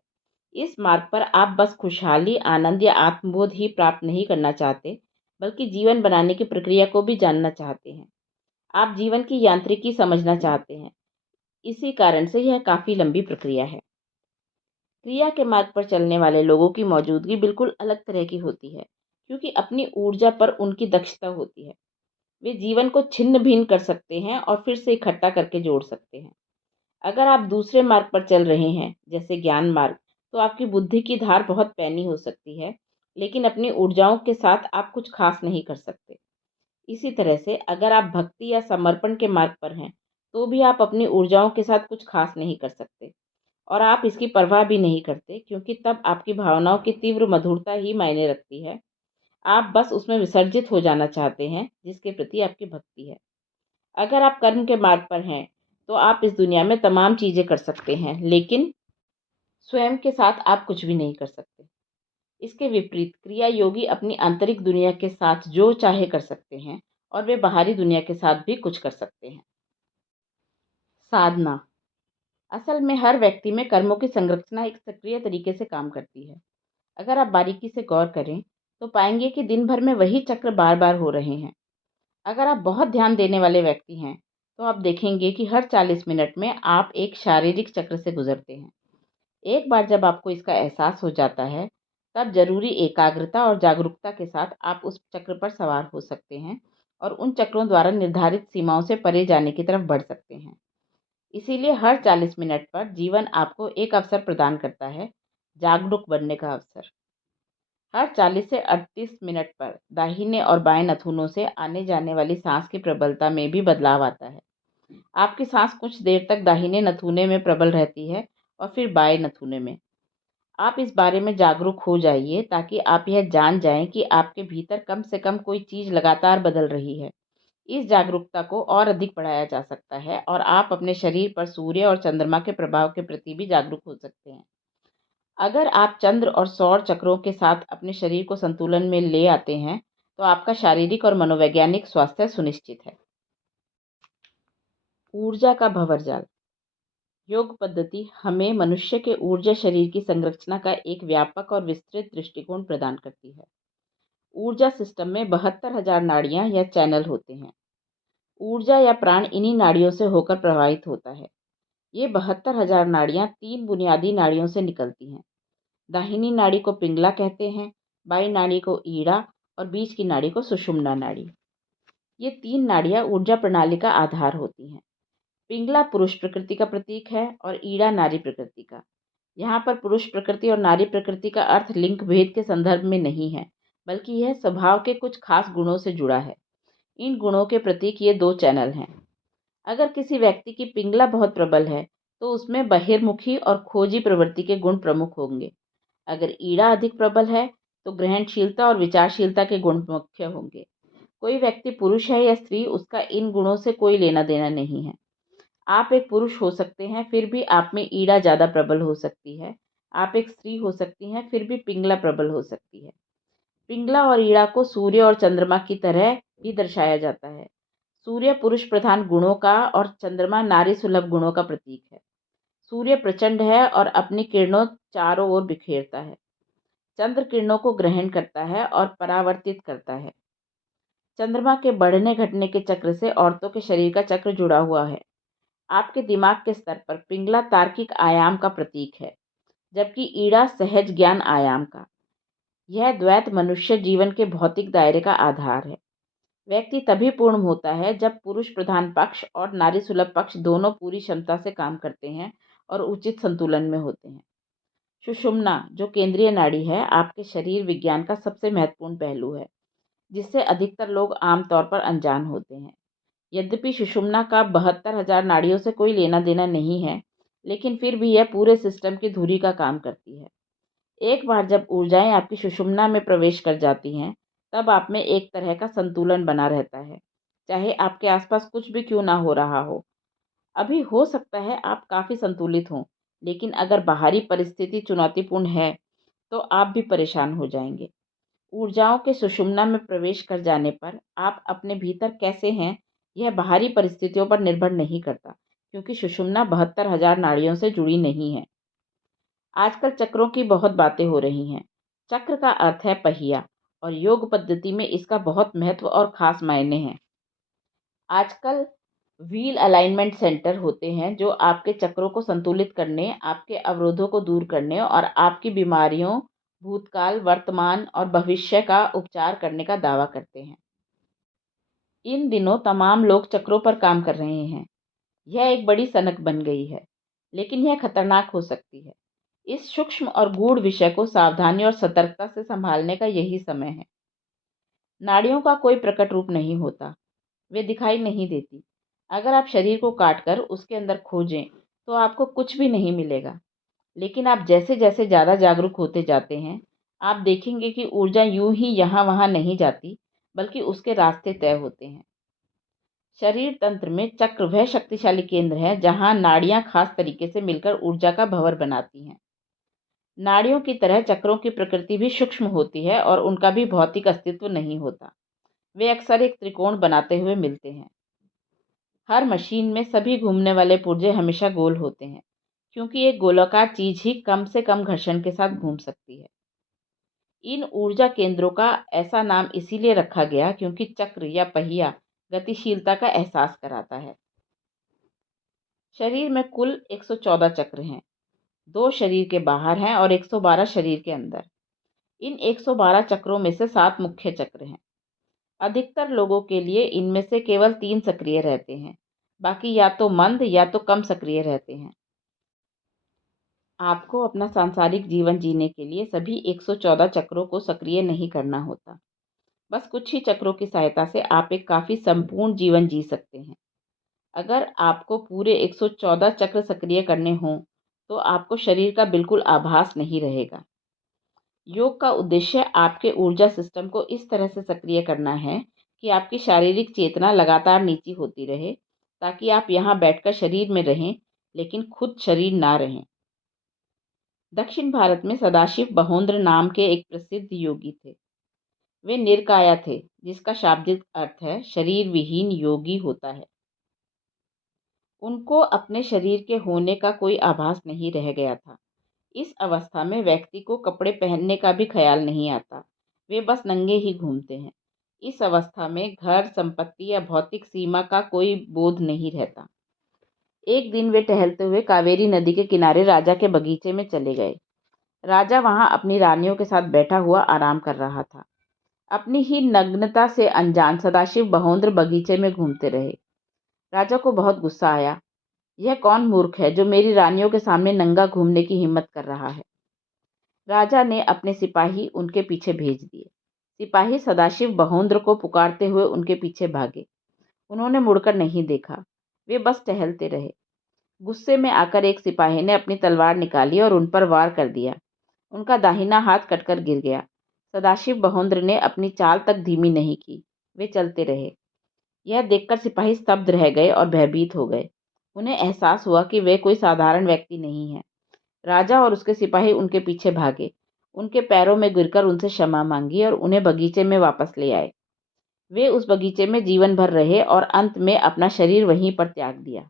इस मार्ग पर आप बस खुशहाली, आनंद या आत्मबोध ही प्राप्त नहीं करना चाहते, बल्कि जीवन बनाने की प्रक्रिया को भी जानना चाहते हैं। आप जीवन की यांत्रिकी समझना चाहते हैं। इसी कारण से यह काफ़ी लंबी प्रक्रिया है। क्रिया के मार्ग पर चलने वाले लोगों की मौजूदगी बिल्कुल अलग तरह की होती है, क्योंकि अपनी ऊर्जा पर उनकी दक्षता होती है। वे जीवन को छिन्न-भिन्न कर सकते हैं और फिर से इकट्ठा करके जोड़ सकते हैं। अगर आप दूसरे मार्ग पर चल रहे हैं, जैसे ज्ञान मार्ग, तो आपकी बुद्धि की धार बहुत पैनी हो सकती है, लेकिन अपनी ऊर्जाओं के साथ आप कुछ खास नहीं कर सकते। इसी तरह से अगर आप भक्ति या समर्पण के मार्ग पर हैं, तो भी आप अपनी ऊर्जाओं के साथ कुछ खास नहीं कर सकते, और आप इसकी परवाह भी नहीं करते, क्योंकि तब आपकी भावनाओं की तीव्र मधुरता ही मायने रखती है। आप बस उसमें विसर्जित हो जाना चाहते हैं, जिसके प्रति आपकी भक्ति है। अगर आप कर्म के मार्ग पर हैं, तो आप इस दुनिया में तमाम चीज़ें कर सकते हैं, लेकिन स्वयं के साथ आप कुछ भी नहीं कर सकते। इसके विपरीत क्रिया योगी अपनी आंतरिक दुनिया के साथ जो चाहे कर सकते हैं, और वे बाहरी दुनिया के साथ भी कुछ कर सकते हैं। साधना। असल में हर व्यक्ति में कर्मों की संरचना एक सक्रिय तरीके से काम करती है। अगर आप बारीकी से गौर करें, तो पाएंगे कि दिन भर में वही चक्र बार बार हो रहे हैं। अगर आप बहुत ध्यान देने वाले व्यक्ति हैं, तो आप देखेंगे कि हर 40 मिनट में आप एक शारीरिक चक्र से गुजरते हैं। एक बार जब आपको इसका एहसास हो जाता है, तब जरूरी एकाग्रता और जागरूकता के साथ आप उस चक्र पर सवार हो सकते हैं और उन चक्रों द्वारा निर्धारित सीमाओं से परे जाने की तरफ बढ़ सकते हैं। इसीलिए हर 40 मिनट पर जीवन आपको एक अवसर प्रदान करता है, जागरूक बनने का अवसर। हर 40 से 38 मिनट पर दाहिने और बाएं नथुनों से आने जाने वाली सांस की प्रबलता में भी बदलाव आता है। आपकी सांस कुछ देर तक दाहिने नथुने में प्रबल रहती है और फिर बाएं नथुने में। आप इस बारे में जागरूक हो जाइए, ताकि आप यह जान जाएं कि आपके भीतर कम से कम कोई चीज़ लगातार बदल रही है। इस जागरूकता को और अधिक बढ़ाया जा सकता है, और आप अपने शरीर पर सूर्य और चंद्रमा के प्रभाव के प्रति भी जागरूक हो सकते हैं। अगर आप चंद्र और सौर चक्रों के साथ अपने शरीर को संतुलन में ले आते हैं, तो आपका शारीरिक और मनोवैज्ञानिक स्वास्थ्य सुनिश्चित है। ऊर्जा का भंवरजाल। योग पद्धति हमें मनुष्य के ऊर्जा शरीर की संरचना का एक व्यापक और विस्तृत दृष्टिकोण प्रदान करती है। ऊर्जा सिस्टम में 72,000 नाड़ियां या चैनल होते हैं। ऊर्जा या प्राण इन्हीं नाड़ियों से होकर प्रवाहित होता है। ये 72,000 नाड़ियां 3 बुनियादी नाड़ियों से निकलती हैं। दाहिनी नाड़ी को पिंगला कहते हैं, बाईं नाड़ी को ईड़ा और बीच की नाड़ी को सुषुम्ना नाड़ी। ये 3 नाड़ियां ऊर्जा प्रणाली का आधार होती हैं। पिंगला पुरुष प्रकृति का प्रतीक है और ईड़ा नारी प्रकृति का। यहाँ पर पुरुष प्रकृति और नारी प्रकृति का अर्थ लिंग भेद के संदर्भ में नहीं है, बल्कि यह स्वभाव के कुछ खास गुणों से जुड़ा है। इन गुणों के प्रतीक ये 2 चैनल हैं। अगर किसी व्यक्ति की पिंगला बहुत प्रबल है, तो उसमें बहिर्मुखी और खोजी प्रवृत्ति के गुण प्रमुख होंगे। अगर ईड़ा अधिक प्रबल है, तो ग्रहणशीलता और विचारशीलता के गुण मुख्य होंगे। कोई व्यक्ति पुरुष है या स्त्री, उसका इन गुणों से कोई लेना देना नहीं है। आप एक पुरुष हो सकते हैं, फिर भी आप में ईड़ा ज़्यादा प्रबल हो सकती है। आप एक स्त्री हो सकती हैं, फिर भी पिंगला प्रबल हो सकती है। पिंगला और ईड़ा को सूर्य और चंद्रमा की तरह भी दर्शाया जाता है। सूर्य पुरुष प्रधान गुणों का और चंद्रमा नारी सुलभ गुणों का प्रतीक है। सूर्य प्रचंड है और अपनी किरणों चारों ओर बिखेरता है। चंद्र किरणों को ग्रहण करता है और परावर्तित करता है। चंद्रमा के बढ़ने घटने के चक्र से औरतों के शरीर का चक्र जुड़ा हुआ है। आपके दिमाग के स्तर पर पिंगला तार्किक आयाम का प्रतीक है, जबकि ईड़ा सहज ज्ञान आयाम का। यह द्वैत मनुष्य जीवन के भौतिक दायरे का आधार है। व्यक्ति तभी पूर्ण होता है जब पुरुष प्रधान पक्ष और नारी सुलभ पक्ष दोनों पूरी क्षमता से काम करते हैं और उचित संतुलन में होते हैं। सुषुम्ना, जो केंद्रीय नाड़ी है, आपके शरीर विज्ञान का सबसे महत्वपूर्ण पहलू है, जिससे अधिकतर लोग आमतौर पर अनजान होते हैं। यद्यपि सुषुम्ना का 72,000 नाड़ियों से कोई लेना देना नहीं है, लेकिन फिर भी यह पूरे सिस्टम की धुरी का काम करती है। एक बार जब ऊर्जाएं आपकी सुषुम्ना में प्रवेश कर जाती हैं, तब आप में एक तरह का संतुलन बना रहता है, चाहे आपके आसपास कुछ भी क्यों ना हो रहा हो। अभी हो सकता है आप काफ़ी संतुलित हों, लेकिन अगर बाहरी परिस्थिति चुनौतीपूर्ण है, तो आप भी परेशान हो जाएंगे। ऊर्जाओं के सुषुम्ना में प्रवेश कर जाने पर आप अपने भीतर कैसे हैं, यह बाहरी परिस्थितियों पर निर्भर नहीं करता, क्योंकि सुषुम्ना 72,000 नाड़ियों से जुड़ी नहीं है। आजकल चक्रों की बहुत बातें हो रही हैं। चक्र का अर्थ है पहिया, और योग पद्धति में इसका बहुत महत्व और खास मायने हैं। आजकल व्हील अलाइनमेंट सेंटर होते हैं जो आपके चक्रों को संतुलित करने, आपके अवरोधों को दूर करने और आपकी बीमारियों, भूतकाल, वर्तमान और भविष्य का उपचार करने का दावा करते हैं। इन दिनों तमाम लोग चक्रों पर काम कर रहे हैं। यह एक बड़ी सनक बन गई है, लेकिन यह खतरनाक हो सकती है। इस सूक्ष्म और गूढ़ विषय को सावधानी और सतर्कता से संभालने का यही समय है। नाड़ियों का कोई प्रकट रूप नहीं होता, वे दिखाई नहीं देती। अगर आप शरीर को काटकर उसके अंदर खोजें, तो आपको कुछ भी नहीं मिलेगा। लेकिन आप जैसे जैसे ज़्यादा जागरूक होते जाते हैं, आप देखेंगे कि ऊर्जा यूं ही यहाँ वहाँ नहीं जाती, बल्कि उसके रास्ते तय होते हैं। शरीर तंत्र में चक्र वह शक्तिशाली केंद्र है जहाँ नाड़ियाँ खास तरीके से मिलकर ऊर्जा का भंवर बनाती हैं। नाड़ियों की तरह चक्रों की प्रकृति भी सूक्ष्म होती है और उनका भी भौतिक अस्तित्व नहीं होता। वे अक्सर एक त्रिकोण बनाते हुए मिलते हैं। हर मशीन में सभी घूमने वाले पुर्जे हमेशा गोल होते हैं, क्योंकि एक गोलाकार चीज ही कम से कम घर्षण के साथ घूम सकती है। इन ऊर्जा केंद्रों का ऐसा नाम इसीलिए रखा गया क्योंकि चक्र या पहिया गतिशीलता का एहसास कराता है। शरीर में कुल 114 चक्र हैं। 2 शरीर के बाहर हैं और 112 शरीर के अंदर। इन 112 चक्रों में से 7 मुख्य चक्र हैं। अधिकतर लोगों के लिए इनमें से केवल 3 सक्रिय रहते हैं, बाकी या तो मंद या तो कम सक्रिय रहते हैं। आपको अपना सांसारिक जीवन जीने के लिए सभी 114 चक्रों को सक्रिय नहीं करना होता। बस कुछ ही चक्रों की सहायता से आप एक काफ़ी संपूर्ण जीवन जी सकते हैं। अगर आपको पूरे 114 चक्र सक्रिय करने हों, तो आपको शरीर का बिल्कुल आभास नहीं रहेगा। योग का उद्देश्य आपके ऊर्जा सिस्टम को इस तरह से सक्रिय करना है कि आपकी शारीरिक चेतना लगातार नीची होती रहे, ताकि आप यहाँ बैठकर शरीर में रहें, लेकिन खुद शरीर ना रहें। दक्षिण भारत में सदाशिव बहोंद्र नाम के एक प्रसिद्ध योगी थे। वे निर्काया थे, जिसका शाब्दिक अर्थ है शरीर विहीन योगी होता है। उनको अपने शरीर के होने का कोई आभास नहीं रह गया था। इस अवस्था में व्यक्ति को कपड़े पहनने का भी ख्याल नहीं आता, वे बस नंगे ही घूमते हैं। इस अवस्था में घर, संपत्ति या भौतिक सीमा का कोई बोध नहीं रहता। एक दिन वे टहलते हुए कावेरी नदी के किनारे राजा के बगीचे में चले गए। राजा वहां अपनी रानियों के साथ बैठा हुआ आराम कर रहा था। अपनी ही नग्नता से अनजान सदाशिव बहोंद्र बगीचे में घूमते रहे। राजा को बहुत गुस्सा आया। यह कौन मूर्ख है जो मेरी रानियों के सामने नंगा घूमने की हिम्मत कर रहा है। राजा ने अपने सिपाही उनके पीछे भेज दिए। सिपाही सदाशिव बहोंद्र को पुकारते हुए उनके पीछे भागे। उन्होंने मुड़कर नहीं देखा, वे बस टहलते रहे। गुस्से में आकर एक सिपाही ने अपनी तलवार निकाली और उन पर वार कर दिया। उनका दाहिना हाथ कटकर गिर गया। सदाशिव बहोंद्र ने अपनी चाल तक धीमी नहीं की, वे चलते रहे। यह देखकर सिपाही स्तब्ध रह गए और भयभीत हो गए। उन्हें एहसास हुआ कि वे कोई साधारण व्यक्ति नहीं है। राजा और उसके सिपाही उनके पीछे भागे, उनके पैरों में गिरकर उनसे क्षमा मांगी और उन्हें बगीचे में वापस ले आए। वे उस बगीचे में जीवन भर रहे और अंत में अपना शरीर वहीं पर त्याग दिया।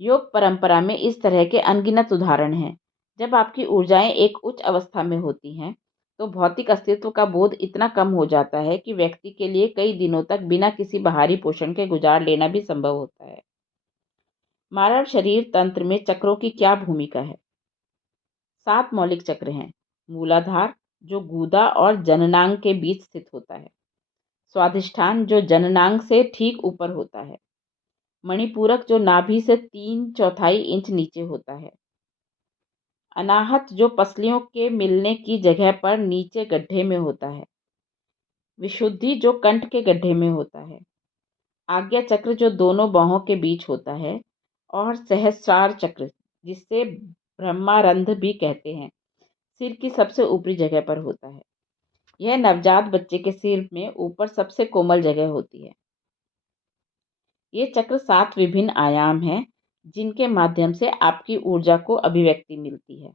योग परंपरा में इस तरह के अनगिनत उदाहरण हैं। जब आपकी ऊर्जाएं एक उच्च अवस्था में होती हैं, तो भौतिक अस्तित्व का बोध इतना कम हो जाता है कि व्यक्ति के लिए कई दिनों तक बिना किसी बाहरी पोषण के गुजार लेना भी संभव होता है। मानव शरीर तंत्र में चक्रों की क्या भूमिका है? 7 मौलिक चक्र हैं: मूलाधार, जो गूदा और जननांग के बीच स्थित होता है। स्वाधिष्ठान जो जननांग से ठीक ऊपर होता है। मणिपूरक जो नाभि से 3/4 इंच नीचे होता है। अनाहत जो पसलियों के मिलने की जगह पर नीचे गड्ढे में होता है। विशुद्धि जो कंठ के गड्ढे में होता है। आज्ञा चक्र जो दोनों बाहों के बीच होता है। और सहस्रार चक्र, जिसे ब्रह्मारंध भी कहते हैं, सिर की सबसे ऊपरी जगह पर होता है। यह नवजात बच्चे के सिर में ऊपर सबसे कोमल जगह होती है। ये चक्र 7 विभिन्न आयाम हैं, जिनके माध्यम से आपकी ऊर्जा को अभिव्यक्ति मिलती है।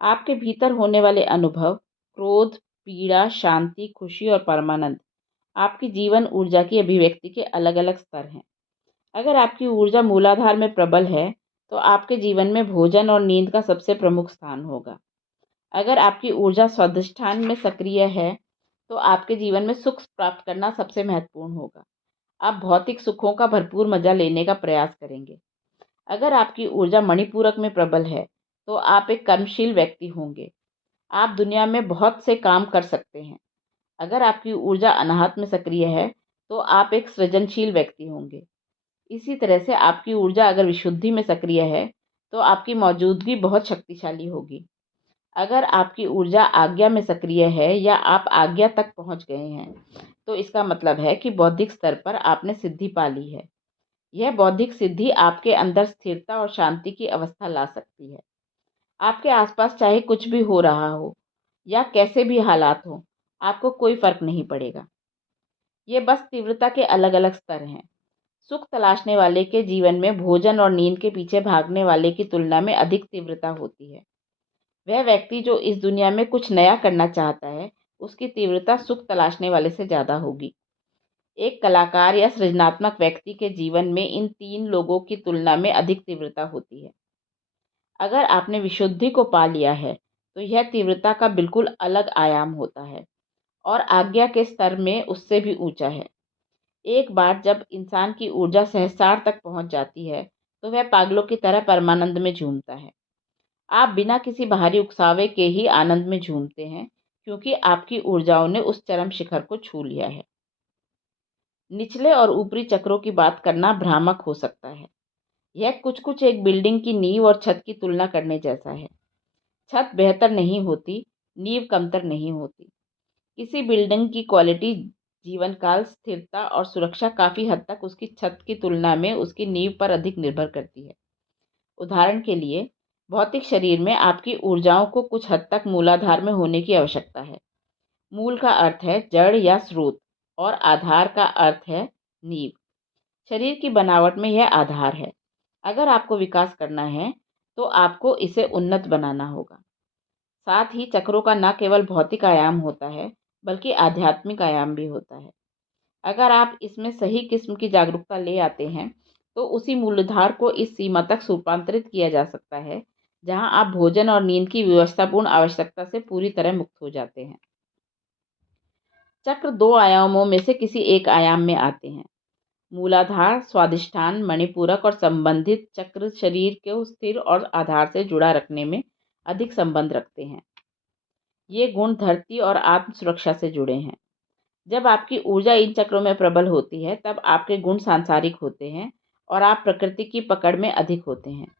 आपके भीतर होने वाले अनुभव, क्रोध, पीड़ा, शांति, खुशी और परमानंद आपकी जीवन ऊर्जा की अभिव्यक्ति के अलग अलग स्तर हैं। अगर आपकी ऊर्जा मूलाधार में प्रबल है, तो आपके जीवन में भोजन और नींद का सबसे प्रमुख स्थान होगा। अगर आपकी ऊर्जा स्वाधिष्ठान में सक्रिय है, तो आपके जीवन में सुख प्राप्त करना सबसे महत्वपूर्ण होगा। आप भौतिक सुखों का भरपूर मजा लेने का प्रयास करेंगे। अगर आपकी ऊर्जा मणिपूरक में प्रबल है, तो आप एक कर्मशील व्यक्ति होंगे। आप दुनिया में बहुत से काम कर सकते हैं। अगर आपकी ऊर्जा अनाहत में सक्रिय है, तो आप एक सृजनशील व्यक्ति होंगे। इसी तरह से आपकी ऊर्जा अगर विशुद्धि में सक्रिय है, तो आपकी मौजूदगी बहुत शक्तिशाली होगी। अगर आपकी ऊर्जा आज्ञा में सक्रिय है या आप आज्ञा तक पहुंच गए हैं, तो इसका मतलब है कि बौद्धिक स्तर पर आपने सिद्धि पा ली है। यह बौद्धिक सिद्धि आपके अंदर स्थिरता और शांति की अवस्था ला सकती है। आपके आसपास चाहे कुछ भी हो रहा हो या कैसे भी हालात हो, आपको कोई फर्क नहीं पड़ेगा। ये बस तीव्रता के अलग अलग स्तर हैं। सुख तलाशने वाले के जीवन में भोजन और नींद के पीछे भागने वाले की तुलना में अधिक तीव्रता होती है। वह व्यक्ति जो इस दुनिया में कुछ नया करना चाहता है, उसकी तीव्रता सुख तलाशने वाले से ज़्यादा होगी। एक कलाकार या सृजनात्मक व्यक्ति के जीवन में इन 3 लोगों की तुलना में अधिक तीव्रता होती है। अगर आपने विशुद्धि को पा लिया है, तो यह तीव्रता का बिल्कुल अलग आयाम होता है और आज्ञा के स्तर में उससे भी ऊंचा है। एक बार जब इंसान की ऊर्जा सहस्रार तक पहुंच जाती है, तो वह पागलों की तरह परमानंद में झूमता है। आप बिना किसी बाहरी उकसावे के ही आनंद में झूमते हैं, क्योंकि आपकी ऊर्जाओं ने उस चरम शिखर को छू लिया है। निचले और ऊपरी चक्रों की बात करना भ्रामक हो सकता है। यह कुछ कुछ एक बिल्डिंग की नींव और छत की तुलना करने जैसा है। छत बेहतर नहीं होती, नींव कमतर नहीं होती। किसी बिल्डिंग की क्वालिटी, जीवन काल, स्थिरता और सुरक्षा काफ़ी हद तक उसकी छत की तुलना में उसकी नींव पर अधिक निर्भर करती है। उदाहरण के लिए, भौतिक शरीर में आपकी ऊर्जाओं को कुछ हद तक मूलाधार में होने की आवश्यकता है। मूल का अर्थ है जड़ या स्रोत और आधार का अर्थ है नींव। शरीर की बनावट में यह आधार है। अगर आपको विकास करना है, तो आपको इसे उन्नत बनाना होगा। साथ ही चक्रों का न केवल भौतिक आयाम होता है, बल्कि आध्यात्मिक आयाम भी होता है। अगर आप इसमें सही किस्म की जागरूकता ले आते हैं, तो उसी मूलाधार को इस सीमा तक रूपांतरित किया जा सकता है, जहां आप भोजन और नींद की व्यवस्थापूर्ण आवश्यकता से पूरी तरह मुक्त हो जाते हैं। चक्र 2 आयामों में से किसी एक आयाम में आते हैं। मूलाधार, स्वाधिष्ठान, मणिपूरक और संबंधित चक्र शरीर को स्थिर और आधार से जुड़ा रखने में अधिक संबंध रखते हैं। ये गुण धरती और आत्म सुरक्षा से जुड़े हैं। जब आपकी ऊर्जा इन चक्रों में प्रबल होती है, तब आपके गुण सांसारिक होते हैं और आप प्रकृति की पकड़ में अधिक होते हैं।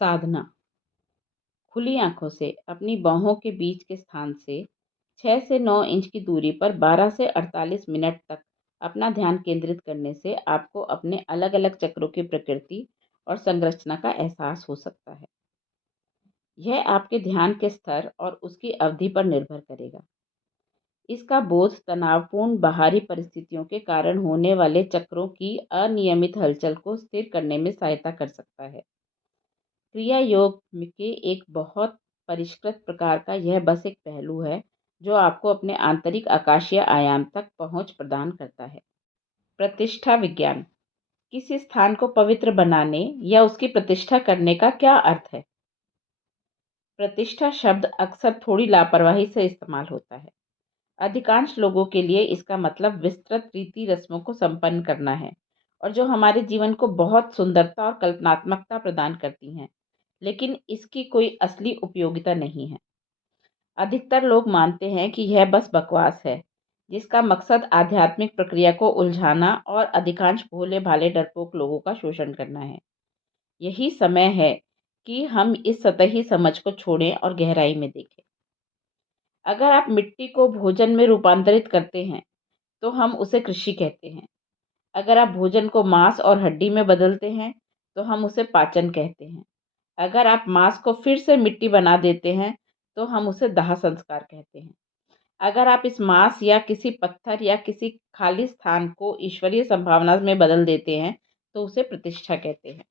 साधना। खुली आंखों से अपनी बाहों के बीच के स्थान से 6 से 9 इंच की दूरी पर 12 से 48 मिनट तक अपना ध्यान केंद्रित करने से आपको अपने अलग अलग चक्रों की प्रकृति और संरचना का एहसास हो सकता है। यह आपके ध्यान के स्तर और उसकी अवधि पर निर्भर करेगा। इसका बोध तनावपूर्ण बाहरी परिस्थितियों के कारण होने वाले चक्रों की अनियमित हलचल को स्थिर करने में सहायता कर सकता है। क्रिया योग के एक बहुत परिष्कृत प्रकार का यह बस एक पहलू है, जो आपको अपने आंतरिक आकाशीय आयाम तक पहुंच प्रदान करता है। प्रतिष्ठा विज्ञान। किसी स्थान को पवित्र बनाने या उसकी प्रतिष्ठा करने का क्या अर्थ है? प्रतिष्ठा शब्द अक्सर थोड़ी लापरवाही से इस्तेमाल होता है। अधिकांश लोगों के लिए इसका मतलब विस्तृत रीति रस्मों को संपन्न करना है, और जो हमारे जीवन को बहुत सुंदरता और कल्पनात्मकता प्रदान करती हैं, लेकिन इसकी कोई असली उपयोगिता नहीं है। अधिकतर लोग मानते हैं कि यह बस बकवास है, जिसका मकसद आध्यात्मिक प्रक्रिया को उलझाना और अधिकांश भोले-भाले डरपोक लोगों का शोषण करना है। यही समय है कि हम इस सतही समझ को छोड़ें और गहराई में देखें। अगर आप मिट्टी को भोजन में रूपांतरित करते हैं, तो हम उसे कृषि कहते हैं। अगर आप भोजन को मांस और हड्डी में बदलते हैं, तो हम उसे पाचन कहते हैं। अगर आप मांस को फिर से मिट्टी बना देते हैं, तो हम उसे दाह संस्कार कहते हैं। अगर आप इस मांस या किसी पत्थर या किसी खाली स्थान को ईश्वरीय संभावना में बदल देते हैं, तो उसे प्रतिष्ठा कहते हैं।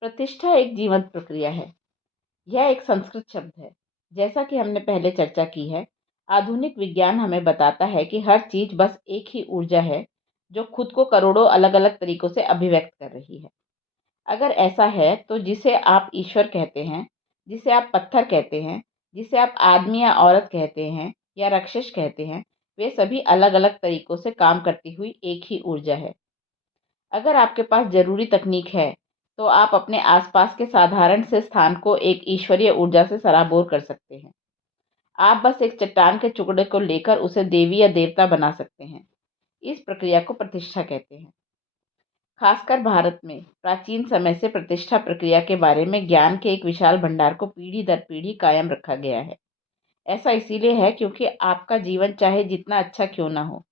प्रतिष्ठा एक जीवंत प्रक्रिया है। यह एक संस्कृत शब्द है। जैसा कि हमने पहले चर्चा की है, आधुनिक विज्ञान हमें बताता है कि हर चीज बस एक ही ऊर्जा है, जो खुद को करोड़ों अलग-अलग तरीकों से अभिव्यक्त कर रही है। अगर ऐसा है, तो जिसे आप ईश्वर कहते हैं, जिसे आप पत्थर कहते हैं, जिसे आप आदमी या औरत कहते हैं या राक्षस कहते हैं, वे सभी अलग-अलग तरीकों से काम करती हुई एक ही ऊर्जा है। अगर आपके पास ज़रूरी तकनीक है, तो आप अपने आसपास के साधारण से स्थान को एक ईश्वरीय ऊर्जा से सराबोर कर सकते हैं। आप बस एक चट्टान के टुकड़े को लेकर उसे देवी या देवता बना सकते हैं। इस प्रक्रिया को प्रतिष्ठा कहते हैं। खासकर भारत में प्राचीन समय से प्रतिष्ठा प्रक्रिया के बारे में ज्ञान के एक विशाल भंडार को पीढ़ी दर पीढ़ी कायम रखा गया है। ऐसा इसीलिए है क्योंकि आपका जीवन चाहे जितना अच्छा क्यों ना हो,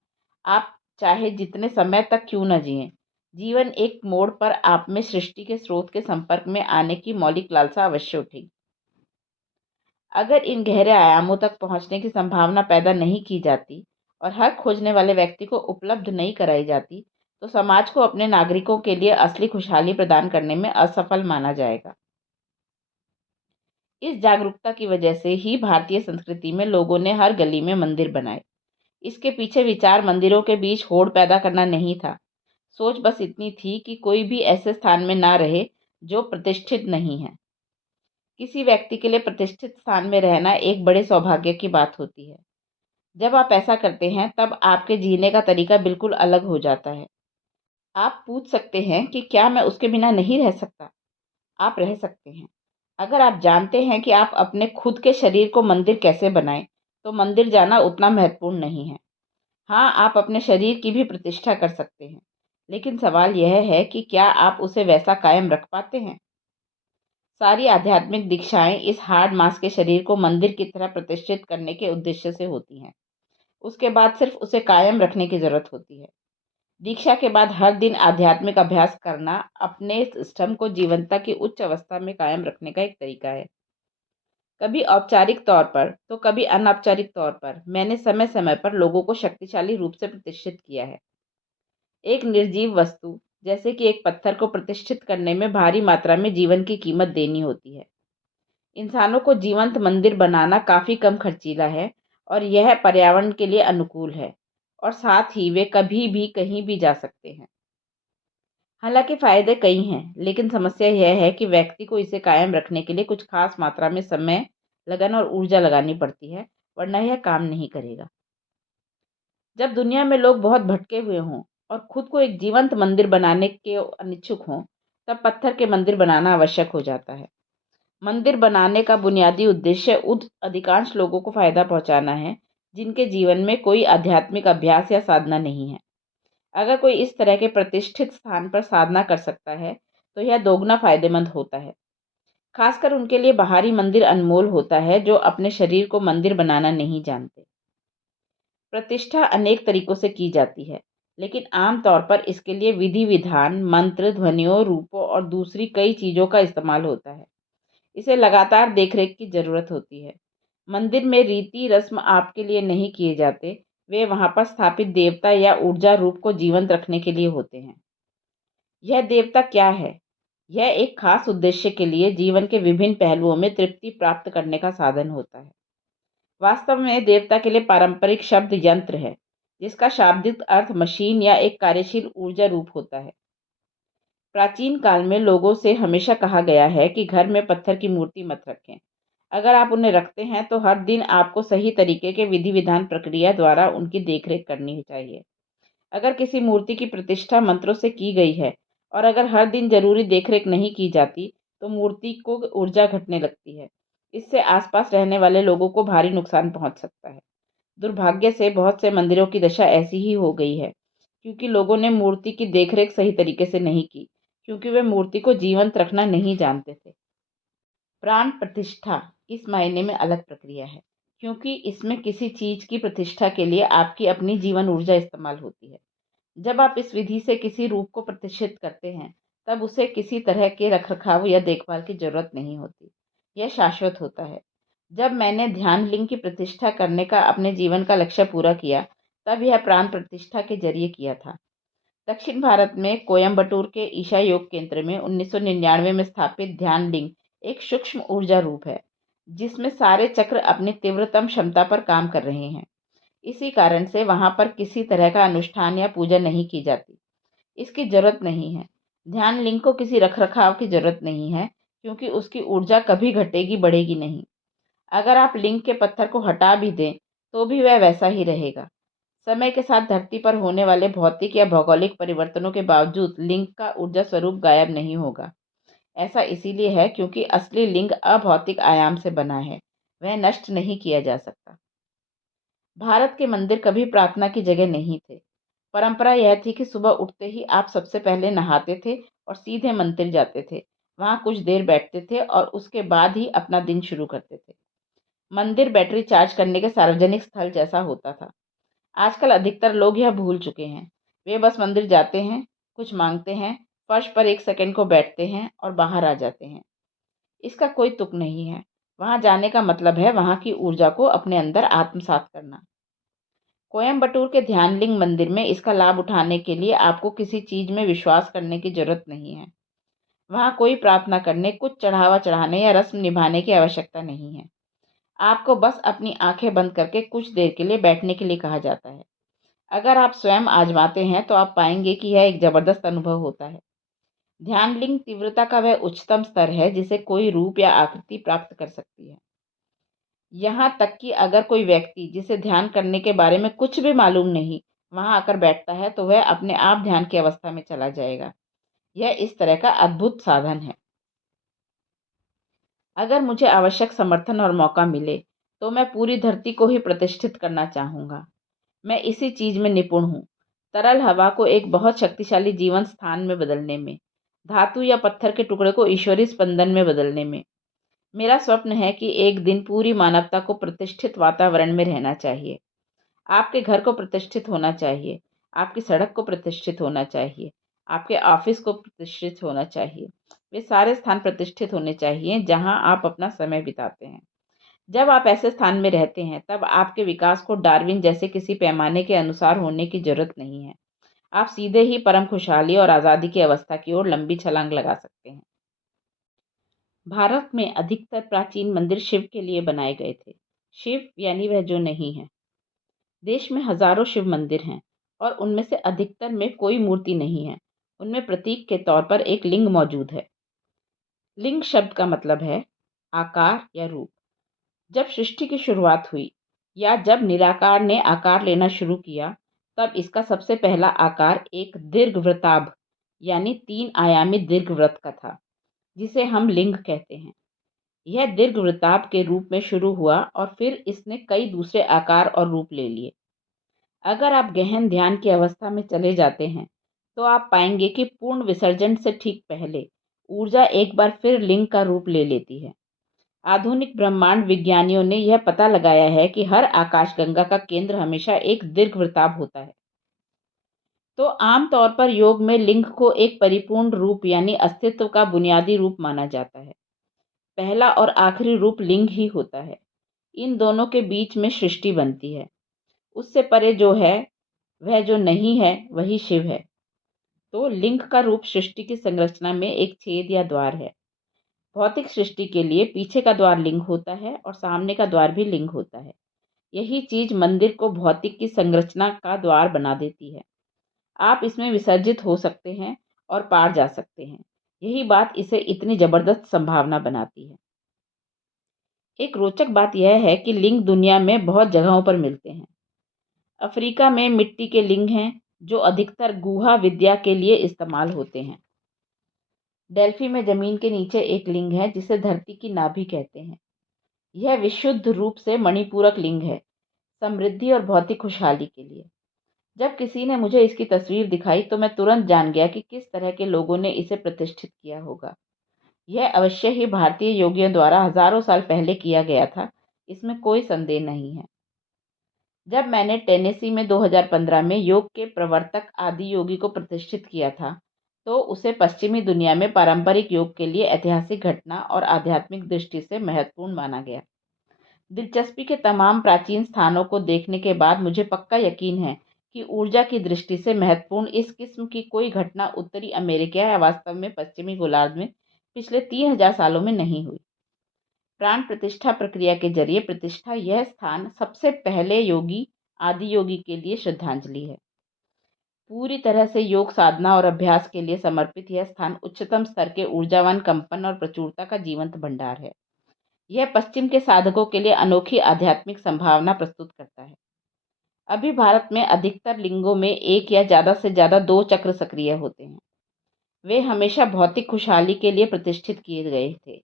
आप चाहे जितने समय तक क्यों न जिएं, जीवन एक मोड़ पर आप में सृष्टि के स्रोत के संपर्क में आने की मौलिक लालसा अवश्य उठेगी। अगर इन गहरे आयामों तक पहुंचने की संभावना पैदा नहीं की जाती और हर खोजने वाले व्यक्ति को उपलब्ध नहीं कराई जाती, तो समाज को अपने नागरिकों के लिए असली खुशहाली प्रदान करने में असफल माना जाएगा। इस जागरूकता की वजह से ही भारतीय संस्कृति में लोगों ने हर गली में मंदिर बनाए। इसके पीछे विचार मंदिरों के बीच होड़ पैदा करना नहीं था। सोच बस इतनी थी कि कोई भी ऐसे स्थान में ना रहे जो प्रतिष्ठित नहीं है। किसी व्यक्ति के लिए प्रतिष्ठित स्थान में रहना एक बड़े सौभाग्य की बात होती है। जब आप ऐसा करते हैं, तब आपके जीने का तरीका बिल्कुल अलग हो जाता है। आप पूछ सकते हैं कि क्या मैं उसके बिना नहीं रह सकता? आप रह सकते हैं। अगर आप जानते हैं कि आप अपने खुद के शरीर को मंदिर कैसे बनाएं, तो मंदिर जाना उतना महत्वपूर्ण नहीं है। हाँ, आप अपने शरीर की भी प्रतिष्ठा कर सकते हैं, लेकिन सवाल यह है कि क्या आप उसे वैसा कायम रख पाते हैं? सारी आध्यात्मिक दीक्षाएं इस हार्ड मांस के शरीर को मंदिर की तरह प्रतिष्ठित करने के उद्देश्य से होती हैं। उसके बाद सिर्फ उसे कायम रखने की जरूरत होती है। दीक्षा के बाद हर दिन आध्यात्मिक अभ्यास करना अपने सिस्टम को जीवंतता की उच्च अवस्था में कायम रखने का एक तरीका है। कभी औपचारिक तौर पर, तो कभी अनौपचारिक तौर पर मैंने समय समय पर लोगों को शक्तिशाली रूप से प्रतिष्ठित किया है। एक निर्जीव वस्तु जैसे कि एक पत्थर को प्रतिष्ठित करने में भारी मात्रा में जीवन की कीमत देनी होती है। इंसानों को जीवंत मंदिर बनाना काफ़ी कम खर्चीला है और यह पर्यावरण के लिए अनुकूल है, और साथ ही वे कभी भी कहीं भी जा सकते हैं। हालांकि फ़ायदे कई हैं, लेकिन समस्या यह है कि व्यक्ति को इसे कायम रखने के लिए कुछ खास मात्रा में समय, लगन और ऊर्जा लगानी पड़ती है, वरना यह काम नहीं करेगा। जब दुनिया में लोग बहुत भटके हुए हों और खुद को एक जीवंत मंदिर बनाने के अनिच्छुक हों, तब पत्थर के मंदिर बनाना आवश्यक हो जाता है। मंदिर बनाने का बुनियादी उद्देश्य उन अधिकांश लोगों को फायदा पहुंचाना है, जिनके जीवन में कोई आध्यात्मिक अभ्यास या साधना नहीं है। अगर कोई इस तरह के प्रतिष्ठित स्थान पर साधना कर सकता है, तो यह दोगुना फायदेमंद होता है। खासकर उनके लिए बाहरी मंदिर अनमोल होता है, जो अपने शरीर को मंदिर बनाना नहीं जानते। प्रतिष्ठा अनेक तरीकों से की जाती है, लेकिन आम तौर पर इसके लिए विधि विधान, मंत्र, ध्वनियों, रूपों और दूसरी कई चीज़ों का इस्तेमाल होता है। इसे लगातार देखरेख की ज़रूरत होती है। मंदिर में रीति रस्म आपके लिए नहीं किए जाते, वे वहाँ पर स्थापित देवता या ऊर्जा रूप को जीवंत रखने के लिए होते हैं। यह देवता क्या है? यह एक खास उद्देश्य के लिए जीवन के विभिन्न पहलुओं में तृप्ति प्राप्त करने का साधन होता है। वास्तव में देवता के लिए पारंपरिक शब्द यंत्र है, जिसका शाब्दिक अर्थ मशीन या एक कार्यशील ऊर्जा रूप होता है। प्राचीन काल में लोगों से हमेशा कहा गया है कि घर में पत्थर की मूर्ति मत रखें। अगर आप उन्हें रखते हैं, तो हर दिन आपको सही तरीके के विधि विधान प्रक्रिया द्वारा उनकी देखरेख करनी चाहिए। अगर किसी मूर्ति की प्रतिष्ठा मंत्रों से की गई है और अगर हर दिन जरूरी देखरेख नहीं की जाती, तो मूर्ति को ऊर्जा घटने लगती है। इससे आसपास रहने वाले लोगों को भारी नुकसान पहुंच सकता है। दुर्भाग्य से बहुत से मंदिरों की दशा ऐसी ही हो गई है, क्योंकि लोगों ने मूर्ति की देखरेख सही तरीके से नहीं की, क्योंकि वे मूर्ति को जीवंत रखना नहीं जानते थे। प्राण प्रतिष्ठा इस मायने में अलग प्रक्रिया है, क्योंकि इसमें किसी चीज की प्रतिष्ठा के लिए आपकी अपनी जीवन ऊर्जा इस्तेमाल होती है। जब आप इस विधि से किसी रूप को प्रतिष्ठित करते हैं, तब उसे किसी तरह के रखरखाव या देखभाल की जरूरत नहीं होती। यह शाश्वत होता है। जब मैंने ध्यान लिंग की प्रतिष्ठा करने का अपने जीवन का लक्ष्य पूरा किया, तब यह प्राण प्रतिष्ठा के जरिए किया था। दक्षिण भारत में कोयम्बटूर के ईशा योग केंद्र में 1999 में स्थापित ध्यान लिंग एक सूक्ष्म ऊर्जा रूप है, जिसमें सारे चक्र अपनी तीव्रतम क्षमता पर काम कर रहे हैं। इसी कारण से वहां पर किसी तरह का अनुष्ठान या पूजा नहीं की जाती। इसकी जरूरत नहीं है। ध्यान लिंग को किसी रखरखाव की जरूरत नहीं है, क्योंकि उसकी ऊर्जा कभी घटेगी बढ़ेगी नहीं। अगर आप लिंग के पत्थर को हटा भी दें, तो भी वह वैसा ही रहेगा। समय के साथ धरती पर होने वाले भौतिक या भौगोलिक परिवर्तनों के बावजूद लिंग का ऊर्जा स्वरूप गायब नहीं होगा। ऐसा इसीलिए है क्योंकि असली लिंग अभौतिक आयाम से बना है। वह नष्ट नहीं किया जा सकता। भारत के मंदिर कभी प्रार्थना की जगह नहीं थे। परंपरा यह थी कि सुबह उठते ही आप सबसे पहले नहाते थे और सीधे मंदिर जाते थे। वहां कुछ देर बैठते थे और उसके बाद ही अपना दिन शुरू करते थे। मंदिर बैटरी चार्ज करने के सार्वजनिक स्थल जैसा होता था। आजकल अधिकतर लोग यह भूल चुके हैं। वे बस मंदिर जाते हैं, कुछ मांगते हैं, फर्श पर 1 सेकंड को बैठते हैं और बाहर आ जाते हैं। इसका कोई तुक नहीं है। वहां जाने का मतलब है वहां की ऊर्जा को अपने अंदर आत्मसात करना। कोयम्बटूर के ध्यानलिंग मंदिर में इसका लाभ उठाने के लिए आपको किसी चीज में विश्वास करने की जरूरत नहीं है। वहां कोई प्रार्थना करने, कुछ चढ़ावा चढ़ाने या रस्म निभाने की आवश्यकता नहीं है। आपको बस अपनी आंखें बंद करके कुछ देर के लिए बैठने के लिए कहा जाता है। अगर आप स्वयं आजमाते हैं तो आप पाएंगे कि यह एक जबरदस्त अनुभव होता है। ध्यान लिंग तीव्रता का वह उच्चतम स्तर है जिसे कोई रूप या आकृति प्राप्त कर सकती है। यहाँ तक कि अगर कोई व्यक्ति जिसे ध्यान करने के बारे में कुछ भी मालूम नहीं, वहां आकर बैठता है तो वह अपने आप ध्यान की अवस्था में चला जाएगा। यह इस तरह का अद्भुत साधन है। अगर मुझे आवश्यक समर्थन और मौका मिले, तो मैं पूरी धरती को ही प्रतिष्ठित करना चाहूंगा। मैं इसी चीज में निपुण हूँ, तरल हवा को एक बहुत शक्तिशाली जीवन स्थान में बदलने में, धातु या पत्थर के टुकड़े को ईश्वरीय स्पंदन में बदलने में। मेरा स्वप्न है कि एक दिन पूरी मानवता को प्रतिष्ठित वातावरण में रहना चाहिए। आपके घर को प्रतिष्ठित होना चाहिए, आपकी सड़क को प्रतिष्ठित होना चाहिए, आपके ऑफिस को प्रतिष्ठित होना चाहिए। वे सारे स्थान प्रतिष्ठित होने चाहिए जहां आप अपना समय बिताते हैं। जब आप ऐसे स्थान में रहते हैं, तब आपके विकास को डार्विन जैसे किसी पैमाने के अनुसार होने की जरूरत नहीं है। आप सीधे ही परम खुशहाली और आज़ादी की अवस्था की ओर लंबी छलांग लगा सकते हैं। भारत में अधिकतर प्राचीन मंदिर शिव के लिए बनाए गए थे। शिव यानी वह जो नहीं है। देश में हजारों शिव मंदिर हैं और उनमें से अधिकतर में कोई मूर्ति नहीं है। उनमें प्रतीक के तौर पर एक लिंग मौजूद है। लिंग शब्द का मतलब है आकार या रूप। जब सृष्टि की शुरुआत हुई या जब निराकार ने आकार लेना शुरू किया, तब इसका सबसे पहला आकार एक दीर्घवृत्ताभ यानी 3 आयामी दीर्घवृत्त का था, जिसे हम लिंग कहते हैं। यह दीर्घवृत्ताभ के रूप में शुरू हुआ और फिर इसने कई दूसरे आकार और रूप ले लिए। अगर आप गहन ध्यान की अवस्था में चले जाते हैं, तो आप पाएंगे कि पूर्ण विसर्जन से ठीक पहले ऊर्जा एक बार फिर लिंग का रूप ले लेती है। आधुनिक ब्रह्मांड विज्ञानियों ने यह पता लगाया है कि हर आकाशगंगा का केंद्र हमेशा एक दीर्घवृत्ताभ होता है। तो आमतौर पर योग में लिंग को एक परिपूर्ण रूप यानी अस्तित्व का बुनियादी रूप माना जाता है। पहला और आखिरी रूप लिंग ही होता है। इन दोनों के बीच में सृष्टि बनती है। उससे परे जो है, वह जो नहीं है, वही शिव है। तो लिंग का रूप सृष्टि की संरचना में एक छेद या द्वार है। भौतिक सृष्टि के लिए पीछे का द्वार लिंग होता है और सामने का द्वार भी लिंग होता है। यही चीज मंदिर को भौतिक की संरचना का द्वार बना देती है। आप इसमें विसर्जित हो सकते हैं और पार जा सकते हैं। यही बात इसे इतनी जबरदस्त संभावना बनाती है। एक रोचक बात यह है कि लिंग दुनिया में बहुत जगहों पर मिलते हैं। अफ्रीका में मिट्टी के लिंग हैं, जो अधिकतर गुहा विद्या के लिए इस्तेमाल होते हैं। डेल्फी में जमीन के नीचे एक लिंग है जिसे धरती की नाभि कहते हैं। यह विशुद्ध रूप से मणिपूरक लिंग है, समृद्धि और भौतिक खुशहाली के लिए। जब किसी ने मुझे इसकी तस्वीर दिखाई तो मैं तुरंत जान गया कि किस तरह के लोगों ने इसे प्रतिष्ठित किया होगा। यह अवश्य ही भारतीय योगियों द्वारा हजारों साल पहले किया गया था, इसमें कोई संदेह नहीं है। जब मैंने टेनेसी में 2015 में योग के प्रवर्तक आदि योगी को प्रतिष्ठित किया था, तो उसे पश्चिमी दुनिया में पारंपरिक योग के लिए ऐतिहासिक घटना और आध्यात्मिक दृष्टि से महत्वपूर्ण माना गया। दिलचस्पी के तमाम प्राचीन स्थानों को देखने के बाद मुझे पक्का यकीन है कि ऊर्जा की दृष्टि से महत्वपूर्ण इस किस्म की कोई घटना उत्तरी अमेरिका या वास्तव में पश्चिमी गोलार्ध में पिछले 3000 सालों में नहीं हुई। प्राण प्रतिष्ठा प्रक्रिया के जरिए प्रतिष्ठा यह स्थान सबसे पहले योगी आदि योगी के लिए श्रद्धांजलि है। पूरी तरह से योग साधना और अभ्यास के लिए समर्पित यह स्थान उच्चतम स्तर के ऊर्जावान कंपन और प्रचुरता का जीवंत भंडार है। यह पश्चिम के साधकों के लिए अनोखी आध्यात्मिक संभावना प्रस्तुत करता है। अभी भारत में अधिकतर लिंगों में एक या ज़्यादा से ज़्यादा 2 चक्र सक्रिय होते हैं। वे हमेशा भौतिक खुशहाली के लिए प्रतिष्ठित किए गए थे।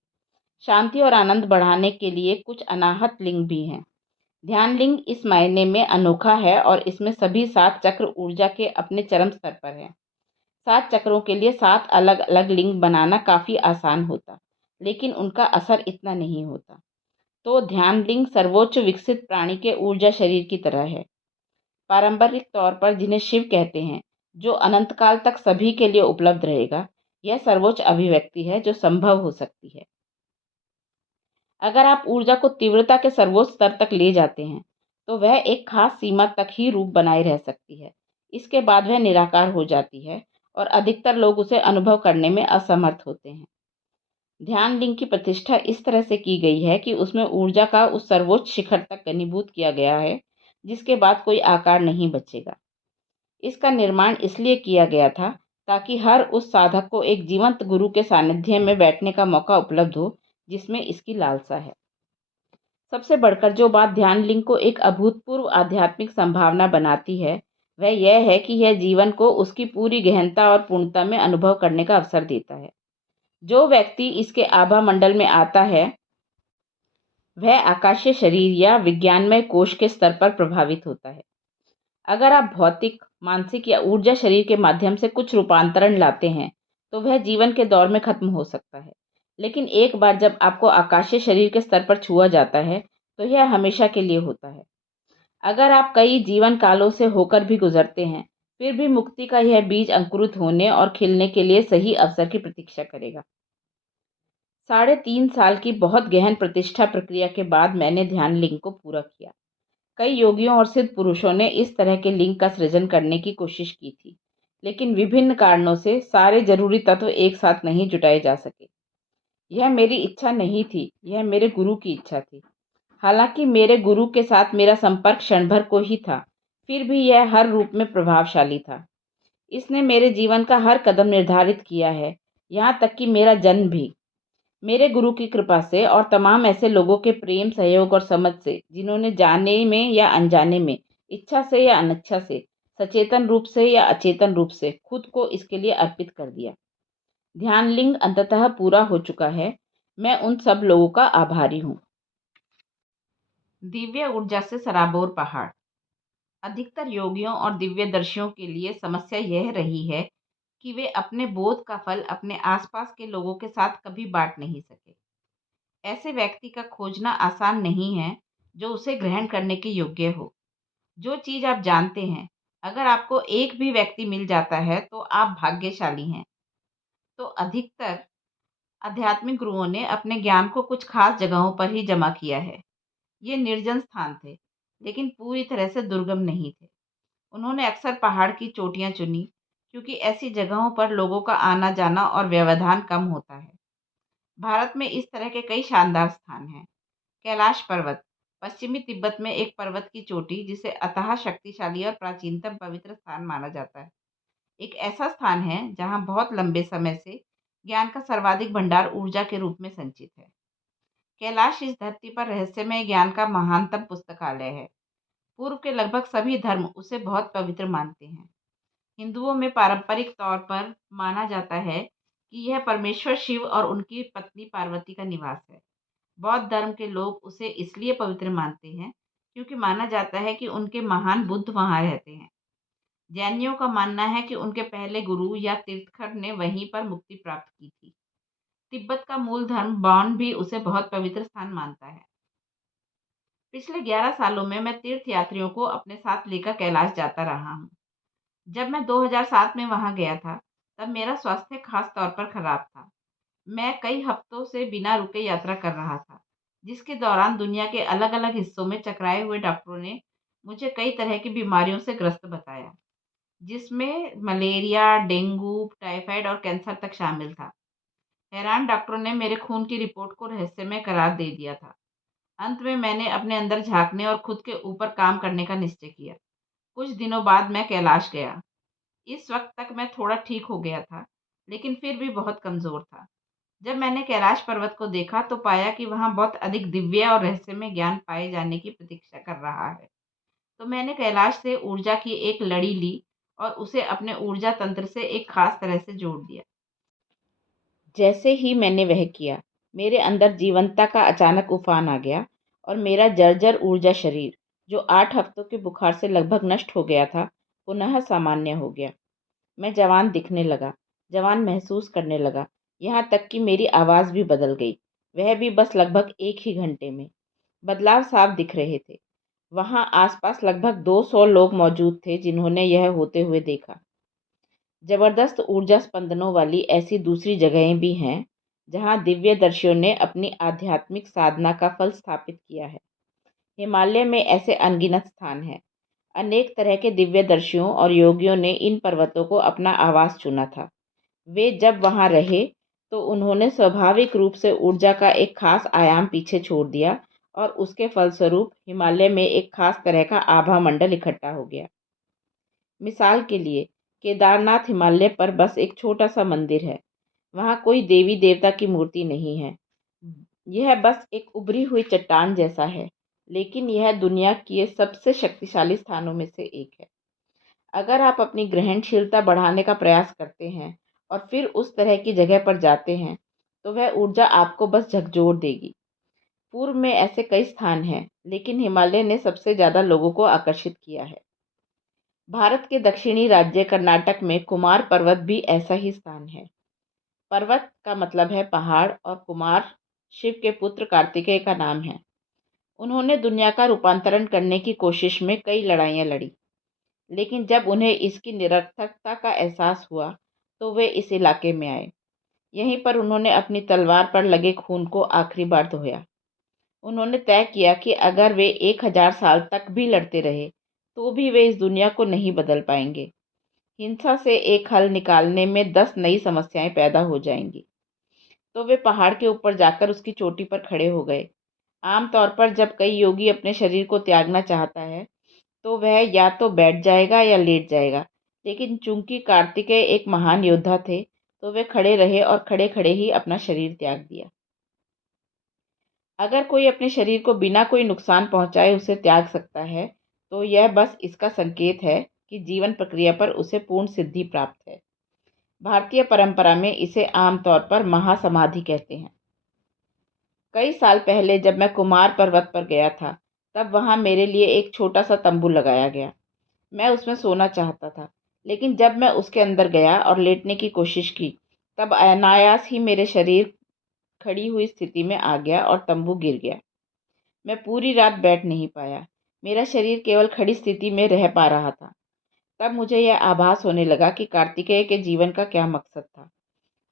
शांति और आनंद बढ़ाने के लिए कुछ अनाहत लिंग भी हैं। ध्यान लिंग इस मायने में अनोखा है और इसमें सभी 7 चक्र ऊर्जा के अपने चरम स्तर पर हैं। 7 चक्रों के लिए 7 अलग अलग लिंग बनाना काफ़ी आसान होता, लेकिन उनका असर इतना नहीं होता। तो ध्यान लिंग सर्वोच्च विकसित प्राणी के ऊर्जा शरीर की तरह है, पारंपरिक तौर पर जिन्हें शिव कहते हैं, जो अनंत काल तक सभी के लिए उपलब्ध रहेगा। यह सर्वोच्च अभिव्यक्ति है जो संभव हो सकती है। अगर आप ऊर्जा को तीव्रता के सर्वोच्च स्तर तक ले जाते हैं, तो वह एक खास सीमा तक ही रूप बनाए रह सकती है। इसके बाद वह निराकार हो जाती है और अधिकतर लोग उसे अनुभव करने में असमर्थ होते हैं। ध्यान लिंग की प्रतिष्ठा इस तरह से की गई है कि उसमें ऊर्जा का उस सर्वोच्च शिखर तक घनीभूत किया गया है जिसके बाद कोई आकार नहीं बचेगा। इसका निर्माण इसलिए किया गया था ताकि हर उस साधक को एक जीवंत गुरु के सानिध्य में बैठने का मौका उपलब्ध हो जिसमें इसकी लालसा है। सबसे बढ़कर जो बात ध्यान लिंग को एक अभूतपूर्व आध्यात्मिक संभावना बनाती है, वह यह है कि यह जीवन को उसकी पूरी गहनता और पूर्णता में अनुभव करने का अवसर देता है। जो व्यक्ति इसके आभा मंडल में आता है, वह आकाशीय शरीर या विज्ञानमय कोश के स्तर पर प्रभावित होता है। अगर आप भौतिक, मानसिक या ऊर्जा शरीर के माध्यम से कुछ रूपांतरण लाते हैं, तो वह जीवन के दौर में खत्म हो सकता है। लेकिन एक बार जब आपको आकाशीय शरीर के स्तर पर छुआ जाता है, तो यह हमेशा के लिए होता है। अगर आप कई जीवन कालों से होकर भी गुजरते हैं, फिर भी मुक्ति का यह बीज अंकुरित होने और खिलने के लिए सही अवसर की प्रतीक्षा करेगा। 3.5 साल की बहुत गहन प्रतिष्ठा प्रक्रिया के बाद मैंने ध्यान लिंग को पूरा किया। कई योगियों और सिद्ध पुरुषों ने इस तरह के लिंग का सृजन करने की कोशिश की थी, लेकिन विभिन्न कारणों से सारे जरूरी तत्व एक साथ नहीं जुटाए जा सके। यह मेरी इच्छा नहीं थी, यह मेरे गुरु की इच्छा थी। हालांकि मेरे गुरु के साथ मेरा संपर्क क्षण भर को ही था, फिर भी यह हर रूप में प्रभावशाली था। इसने मेरे जीवन का हर कदम निर्धारित किया है, यहाँ तक कि मेरा जन्म भी। मेरे गुरु की कृपा से और तमाम ऐसे लोगों के प्रेम, सहयोग और समझ से जिन्होंने जाने में या अनजाने में, इच्छा से या अनिच्छा से, सचेतन रूप से या अचेतन रूप से खुद को इसके लिए अर्पित कर दिया। ध्यान लिंग अंततः पूरा हो चुका है। मैं उन सब लोगों का आभारी हूँ। दिव्य ऊर्जा से सराबोर पहाड़। अधिकतर योगियों और दिव्यदर्शियों के लिए समस्या यह रही है कि वे अपने बोध का फल अपने आसपास के लोगों के साथ कभी बांट नहीं सके। ऐसे व्यक्ति का खोजना आसान नहीं है जो उसे ग्रहण करने के योग्य हो। जो चीज़ आप जानते हैं, अगर आपको एक भी व्यक्ति मिल जाता है तो आप भाग्यशाली हैं। तो अधिकतर आध्यात्मिक गुरुओं ने अपने ज्ञान को कुछ खास जगहों पर ही जमा किया है। ये निर्जन स्थान थे, लेकिन पूरी तरह से दुर्गम नहीं थे। उन्होंने अक्सर पहाड़ की चोटियां चुनी, क्योंकि ऐसी जगहों पर लोगों का आना जाना और व्यवधान कम होता है। भारत में इस तरह के कई शानदार स्थान हैं। कैलाश पर्वत, पश्चिमी तिब्बत में एक पर्वत की चोटी जिसे अतः शक्तिशाली और प्राचीनतम पवित्र स्थान माना जाता है। एक ऐसा स्थान है जहां बहुत लंबे समय से ज्ञान का सर्वाधिक भंडार ऊर्जा के रूप में संचित है। कैलाश इस धरती पर रहस्यमय ज्ञान का महानतम पुस्तकालय है। पूर्व के लगभग सभी धर्म उसे बहुत पवित्र मानते हैं। हिंदुओं में पारंपरिक तौर पर माना जाता है कि यह परमेश्वर शिव और उनकी पत्नी पार्वती का निवास है। बौद्ध धर्म के लोग उसे इसलिए पवित्र मानते हैं क्योंकि माना जाता है कि उनके महान बुद्ध वहाँ रहते हैं। जैनियों का मानना है कि उनके पहले गुरु या तीर्थंकर ने वहीं पर मुक्ति प्राप्त की थी। तिब्बत का मूल धर्म बौन भी उसे बहुत पवित्र स्थान मानता है। पिछले 11 सालों में मैं तीर्थ यात्रियों को अपने साथ लेकर कैलाश जाता रहा हूँ। जब मैं 2007 में वहाँ गया था, तब मेरा स्वास्थ्य खास तौर पर खराब था। मैं कई हफ्तों से बिना रुके यात्रा कर रहा था, जिसके दौरान दुनिया के अलग-अलग हिस्सों में चकराए हुए डॉक्टरों ने मुझे कई तरह की बीमारियों से ग्रस्त बताया, जिसमें मलेरिया, डेंगू, टाइफाइड और कैंसर तक शामिल था। हैरान डॉक्टरों ने मेरे खून की रिपोर्ट को रहस्यमय करार दे दिया था। अंत में मैंने अपने अंदर झाँकने और खुद के ऊपर काम करने का निश्चय किया। कुछ दिनों बाद मैं कैलाश गया। इस वक़्त तक मैं थोड़ा ठीक हो गया था, लेकिन फिर भी बहुत कमज़ोर था। जब मैंने कैलाश पर्वत को देखा तो पाया कि वहाँ बहुत अधिक दिव्य और रहस्यमय ज्ञान पाए जाने की प्रतीक्षा कर रहा है। तो मैंने कैलाश से ऊर्जा की एक लड़ी ली और उसे अपने ऊर्जा तंत्र से एक खास तरह से जोड़ दिया। जैसे ही मैंने वह किया, मेरे अंदर जीवंतता का अचानक उफान आ गया और मेरा जर्जर ऊर्जा शरीर, जो 8 हफ्तों के बुखार से लगभग नष्ट हो गया था, पुनः सामान्य हो गया। मैं जवान दिखने लगा, जवान महसूस करने लगा, यहाँ तक कि मेरी आवाज़ भी बदल गई, वह भी बस लगभग 1 ही घंटे में। बदलाव साफ दिख रहे थे। वहाँ आसपास लगभग 200 लोग मौजूद थे जिन्होंने यह होते हुए देखा। जबरदस्त ऊर्जा स्पंदनों वाली ऐसी दूसरी जगहें भी हैं, जहाँ दिव्यदर्शियों ने अपनी आध्यात्मिक साधना का फल स्थापित किया है। हिमालय में ऐसे अनगिनत स्थान हैं। अनेक तरह के दिव्यदर्शियों और योगियों ने इन पर्वतों को अपना आवास चुना था। वे जब वहाँ रहे, तो उन्होंने स्वाभाविक रूप से ऊर्जा का एक खास आयाम पीछे छोड़ दिया और उसके फलस्वरूप हिमालय में एक खास तरह का आभा मंडल इकट्ठा हो गया। मिसाल के लिए, केदारनाथ हिमालय पर बस एक छोटा-सा मंदिर है। वहाँ कोई देवी-देवता की मूर्ति नहीं है। यह बस एक उभरी हुई चट्टान जैसा है, लेकिन यह दुनिया के सबसे शक्तिशाली स्थानों में से एक है। अगर आप अपनी ग्रहणशीलता बढ़ाने का प्रयास करते हैं और फिर उस तरह की जगह पर जाते हैं, तो वह ऊर्जा आपको बस झकझोर देगी। पूर्व में ऐसे कई स्थान हैं, लेकिन हिमालय ने सबसे ज़्यादा लोगों को आकर्षित किया है। भारत के दक्षिणी राज्य कर्नाटक में कुमार पर्वत भी ऐसा ही स्थान है। पर्वत का मतलब है पहाड़ और कुमार शिव के पुत्र कार्तिकेय का नाम है। उन्होंने दुनिया का रूपांतरण करने की कोशिश में कई लड़ाइयाँ लड़ी, लेकिन जब उन्हें इसकी निरर्थकता का एहसास हुआ, तो वे इस इलाके में आए। यहीं पर उन्होंने अपनी तलवार पर लगे खून को आखिरी बार धोया। उन्होंने तय किया कि अगर वे 1000 साल तक भी लड़ते रहे, तो भी वे इस दुनिया को नहीं बदल पाएंगे। हिंसा से एक हल निकालने में 10 नई समस्याएं पैदा हो जाएंगी। तो वे पहाड़ के ऊपर जाकर उसकी चोटी पर खड़े हो गए। आमतौर पर जब कोई योगी अपने शरीर को त्यागना चाहता है, तो वह या तो बैठ जाएगा या लेट जाएगा। लेकिन चूंकि कार्तिकेय एक महान योद्धा थे, तो वे खड़े रहे और खड़े-खड़े ही अपना शरीर त्याग दिया। अगर कोई अपने शरीर को बिना कोई नुकसान पहुंचाए उसे त्याग सकता है, तो यह बस इसका संकेत है कि जीवन प्रक्रिया पर उसे पूर्ण सिद्धि प्राप्त है। भारतीय परंपरा में इसे आमतौर पर महासमाधि कहते हैं। कई साल पहले जब मैं कुमार पर्वत पर गया था, तब वहाँ मेरे लिए एक छोटा सा तंबू लगाया गया। मैं उसमें सोना चाहता था, लेकिन जब मैं उसके अंदर गया और लेटने की कोशिश की, तब अनायास ही मेरे शरीर खड़ी हुई स्थिति में आ गया और तंबू गिर गया। मैं पूरी रात बैठ नहीं पाया। मेरा शरीर केवल खड़ी स्थिति में रह पा रहा था। तब मुझे यह आभास होने लगा कि कार्तिकेय के जीवन का क्या मकसद था।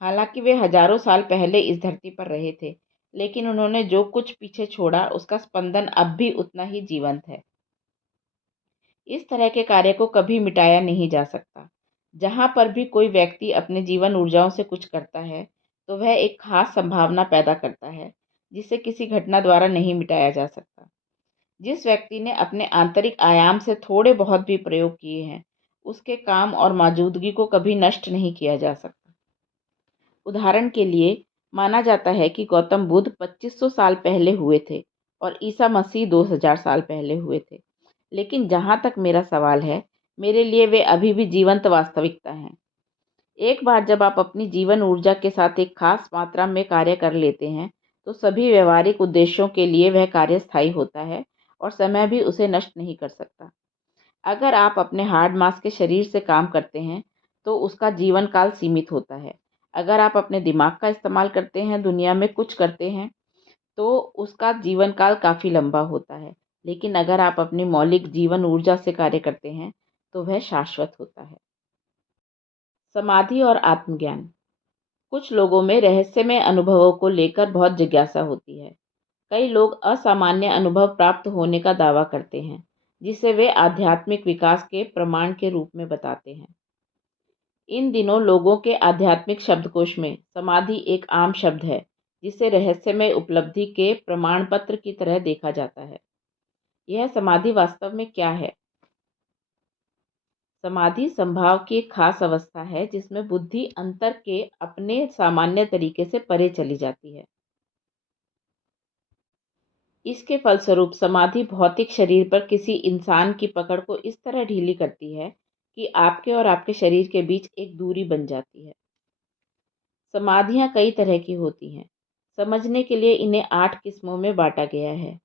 हालांकि वे हजारों साल पहले इस धरती पर रहे थे, लेकिन उन्होंने जो कुछ पीछे छोड़ा उसका स्पंदन अब भी उतना ही जीवंत है। इस तरह के कार्य को कभी मिटाया नहीं जा सकता। जहाँ पर भी कोई व्यक्ति अपने जीवन ऊर्जाओं से कुछ करता है, तो वह एक खास संभावना पैदा करता है, जिसे किसी घटना द्वारा नहीं मिटाया जा सकता। जिस व्यक्ति ने अपने आंतरिक आयाम से थोड़े बहुत भी प्रयोग किए हैं, उसके काम और मौजूदगी को कभी नष्ट नहीं किया जा सकता। उदाहरण के लिए, माना जाता है कि गौतम बुद्ध 2500 साल पहले हुए थे और ईसा मसीह 2000 साल पहले हुए थे। लेकिन जहाँ तक मेरा सवाल है, मेरे लिए वे अभी भी जीवंत वास्तविकता हैं। एक बार जब आप अपनी जीवन ऊर्जा के साथ एक खास मात्रा में कार्य कर लेते हैं, तो सभी व्यवहारिक उद्देश्यों के लिए वह कार्य स्थायी होता है और समय भी उसे नष्ट नहीं कर सकता। अगर आप अपने हार्ड मांस के शरीर से काम करते हैं, तो उसका जीवन काल सीमित होता है। अगर आप अपने दिमाग का इस्तेमाल करते हैं, दुनिया में कुछ करते हैं, तो उसका जीवन काल काफ़ी लंबा होता है। लेकिन अगर आप अपनी मौलिक जीवन ऊर्जा से कार्य करते हैं, तो वह शाश्वत होता है। समाधि और आत्मज्ञान। कुछ लोगों में रहस्यमय अनुभवों को लेकर बहुत जिज्ञासा होती है। कई लोग असामान्य अनुभव प्राप्त होने का दावा करते हैं, जिसे वे आध्यात्मिक विकास के प्रमाण के रूप में बताते हैं। इन दिनों लोगों के आध्यात्मिक शब्दकोश में समाधि एक आम शब्द है, जिसे रहस्यमय उपलब्धि के प्रमाण पत्र की तरह देखा जाता है। यह समाधि वास्तव में क्या है? समाधि संभाव की एक खास अवस्था है जिसमें बुद्धि अंतर के अपने सामान्य तरीके से परे चली जाती है। इसके फलस्वरूप समाधि भौतिक शरीर पर किसी इंसान की पकड़ को इस तरह ढीली करती है कि आपके और आपके शरीर के बीच एक दूरी बन जाती है। समाधियाँ कई तरह की होती हैं। समझने के लिए इन्हें 8 किस्मों में बांटा गया है।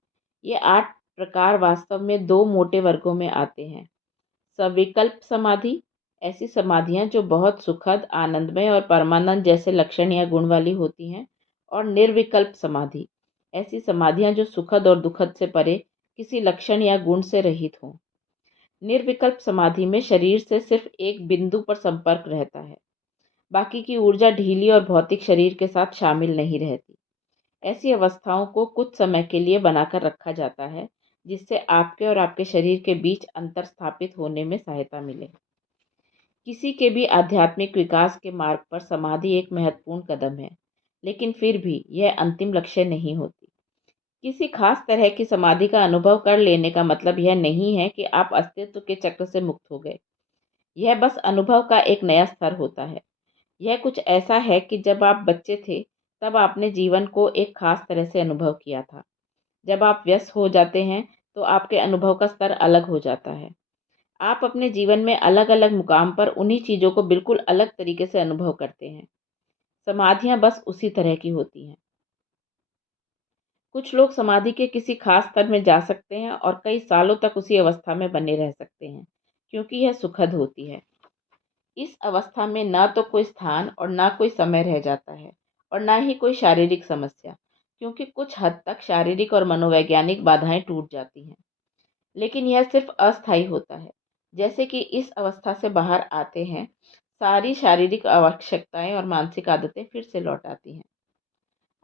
ये 8 प्रकार वास्तव में 2 मोटे वर्गों में आते हैं। सविकल्प समाधि, ऐसी समाधियाँ जो बहुत सुखद, आनंदमय और परमानंद जैसे लक्षण या गुण वाली होती हैं, और निर्विकल्प समाधि, ऐसी समाधियाँ जो सुखद और दुखद से परे किसी लक्षण या गुण से रहित हों। निर्विकल्प समाधि में शरीर से सिर्फ एक बिंदु पर संपर्क रहता है। बाकी की ऊर्जा ढीली और भौतिक शरीर के साथ शामिल नहीं रहती। ऐसी अवस्थाओं को कुछ समय के लिए बनाकर रखा जाता है, जिससे आपके और आपके शरीर के बीच अंतर स्थापित होने में सहायता मिले। किसी के भी आध्यात्मिक विकास के मार्ग पर समाधि एक महत्वपूर्ण कदम है, लेकिन फिर भी यह अंतिम लक्ष्य नहीं होती। किसी खास तरह की समाधि का अनुभव कर लेने का मतलब यह नहीं है कि आप अस्तित्व के चक्र से मुक्त हो गए। यह बस अनुभव का एक नया स्तर होता है। यह कुछ ऐसा है कि जब आप बच्चे थे, तब आपने जीवन को एक खास तरह से अनुभव किया था। जब आप व्यस्त हो जाते हैं, तो आपके अनुभव का स्तर अलग हो जाता है। आप अपने जीवन में अलग-अलग मुकाम पर उन्हीं चीज़ों को बिल्कुल अलग तरीके से अनुभव करते हैं। समाधियाँ बस उसी तरह की होती हैं। कुछ लोग समाधि के किसी खास स्तर में जा सकते हैं और कई सालों तक उसी अवस्था में बने रह सकते हैं, क्योंकि यह सुखद होती है। इस अवस्था में ना तो कोई स्थान और ना कोई समय रह जाता है, और ना ही कोई शारीरिक समस्या, क्योंकि कुछ हद तक शारीरिक और मनोवैज्ञानिक बाधाएं टूट जाती हैं। लेकिन यह सिर्फ अस्थायी होता है। जैसे कि इस अवस्था से बाहर आते हैं, सारी शारीरिक आवश्यकताएं और मानसिक आदतें फिर से लौट आती हैं।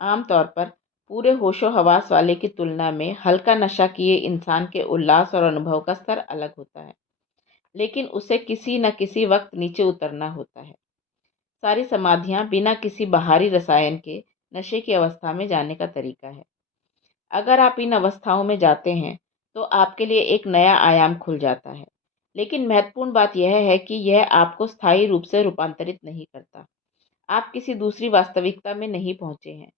आमतौर पर पूरे होशो हवास वाले की तुलना में हल्का नशा किए इंसान के उल्लास और अनुभव का स्तर अलग होता है, लेकिन उसे किसी न किसी वक्त नीचे उतरना होता है। सारी समाधियां बिना किसी बाहरी रसायन के नशे की अवस्था में जाने का तरीका है। अगर आप इन अवस्थाओं में जाते हैं, तो आपके लिए एक नया आयाम खुल जाता है। लेकिन महत्वपूर्ण बात यह है कि यह आपको स्थायी रूप से रूपांतरित नहीं करता। आप किसी दूसरी वास्तविकता में नहीं पहुंचे हैं।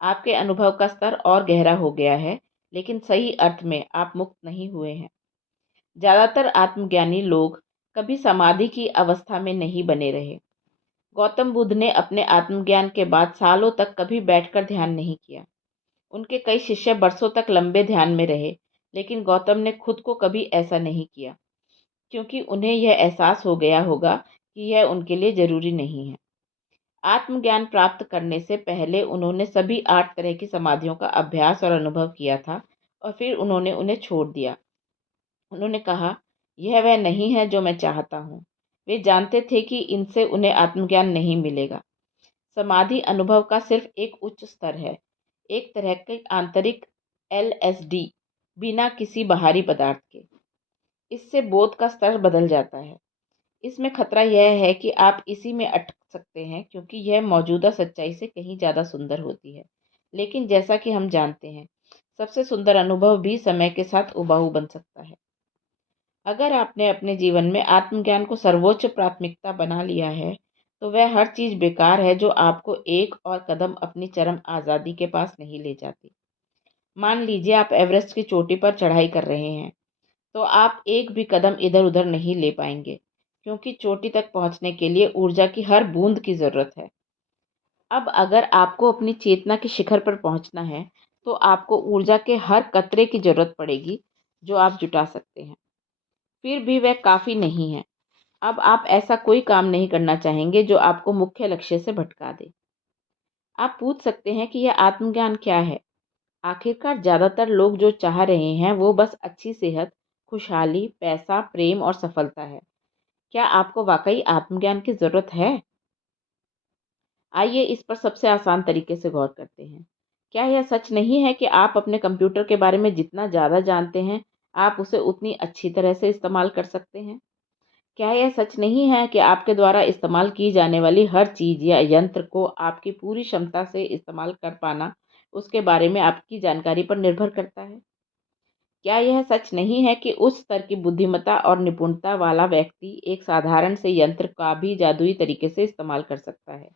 आपके अनुभव का स्तर और गहरा हो गया है, लेकिन सही अर्थ में आप मुक्त नहीं हुए हैं। ज़्यादातर आत्मज्ञानी लोग कभी समाधि की अवस्था में नहीं बने रहे। गौतम बुद्ध ने अपने आत्मज्ञान के बाद सालों तक कभी बैठकर ध्यान नहीं किया। उनके कई शिष्य बरसों तक लंबे ध्यान में रहे, लेकिन गौतम ने खुद को कभी ऐसा नहीं किया, क्योंकि उन्हें यह एहसास हो गया होगा कि यह उनके लिए जरूरी नहीं है। आत्मज्ञान प्राप्त करने से पहले उन्होंने सभी 8 तरह की समाधियों का अभ्यास और अनुभव किया था, और फिर उन्होंने उन्हें छोड़ दिया। उन्होंने कहा, यह वह नहीं है जो मैं चाहता हूँ। वे जानते थे कि इनसे उन्हें आत्मज्ञान नहीं मिलेगा। समाधि अनुभव का सिर्फ एक उच्च स्तर है, एक तरह के आंतरिक LSD, बिना किसी बाहरी पदार्थ के। इससे बोध का स्तर बदल जाता है। इसमें खतरा यह है कि आप इसी में अटक सकते हैं, क्योंकि यह मौजूदा सच्चाई से कहीं ज़्यादा सुंदर होती है। लेकिन जैसा कि हम जानते हैं, सबसे सुंदर अनुभव भी समय के साथ उबाऊ बन सकता है। अगर आपने अपने जीवन में आत्मज्ञान को सर्वोच्च प्राथमिकता बना लिया है, तो वह हर चीज़ बेकार है जो आपको एक और कदम अपनी चरम आज़ादी के पास नहीं ले जाती। मान लीजिए आप एवरेस्ट की चोटी पर चढ़ाई कर रहे हैं, तो आप एक भी कदम इधर-उधर नहीं ले पाएंगे, क्योंकि चोटी तक पहुंचने के लिए ऊर्जा की हर बूंद की ज़रूरत है। अब अगर आपको अपनी चेतना के शिखर पर पहुंचना है, तो आपको ऊर्जा के हर कतरे की जरूरत पड़ेगी जो आप जुटा सकते हैं। फिर भी वह काफ़ी नहीं है। अब आप ऐसा कोई काम नहीं करना चाहेंगे जो आपको मुख्य लक्ष्य से भटका दे। आप पूछ सकते हैं कि यह आत्मज्ञान क्या है? आखिरकार ज़्यादातर लोग जो चाह रहे हैं वो बस अच्छी सेहत, खुशहाली, पैसा, प्रेम और सफलता है। क्या आपको वाकई आत्मज्ञान की ज़रूरत है? आइए इस पर सबसे आसान तरीके से गौर करते हैं। क्या यह सच नहीं है कि आप अपने कंप्यूटर के बारे में जितना ज़्यादा जानते हैं, आप उसे उतनी अच्छी तरह से इस्तेमाल कर सकते हैं? क्या यह सच नहीं है कि आपके द्वारा इस्तेमाल की जाने वाली हर चीज़ या यंत्र को आपकी पूरी क्षमता से इस्तेमाल कर पाना उसके बारे में आपकी जानकारी पर निर्भर करता है? क्या यह सच नहीं है कि उस स्तर की बुद्धिमत्ता और निपुणता वाला व्यक्ति एक साधारण से यंत्र का भी जादुई तरीके से इस्तेमाल कर सकता है?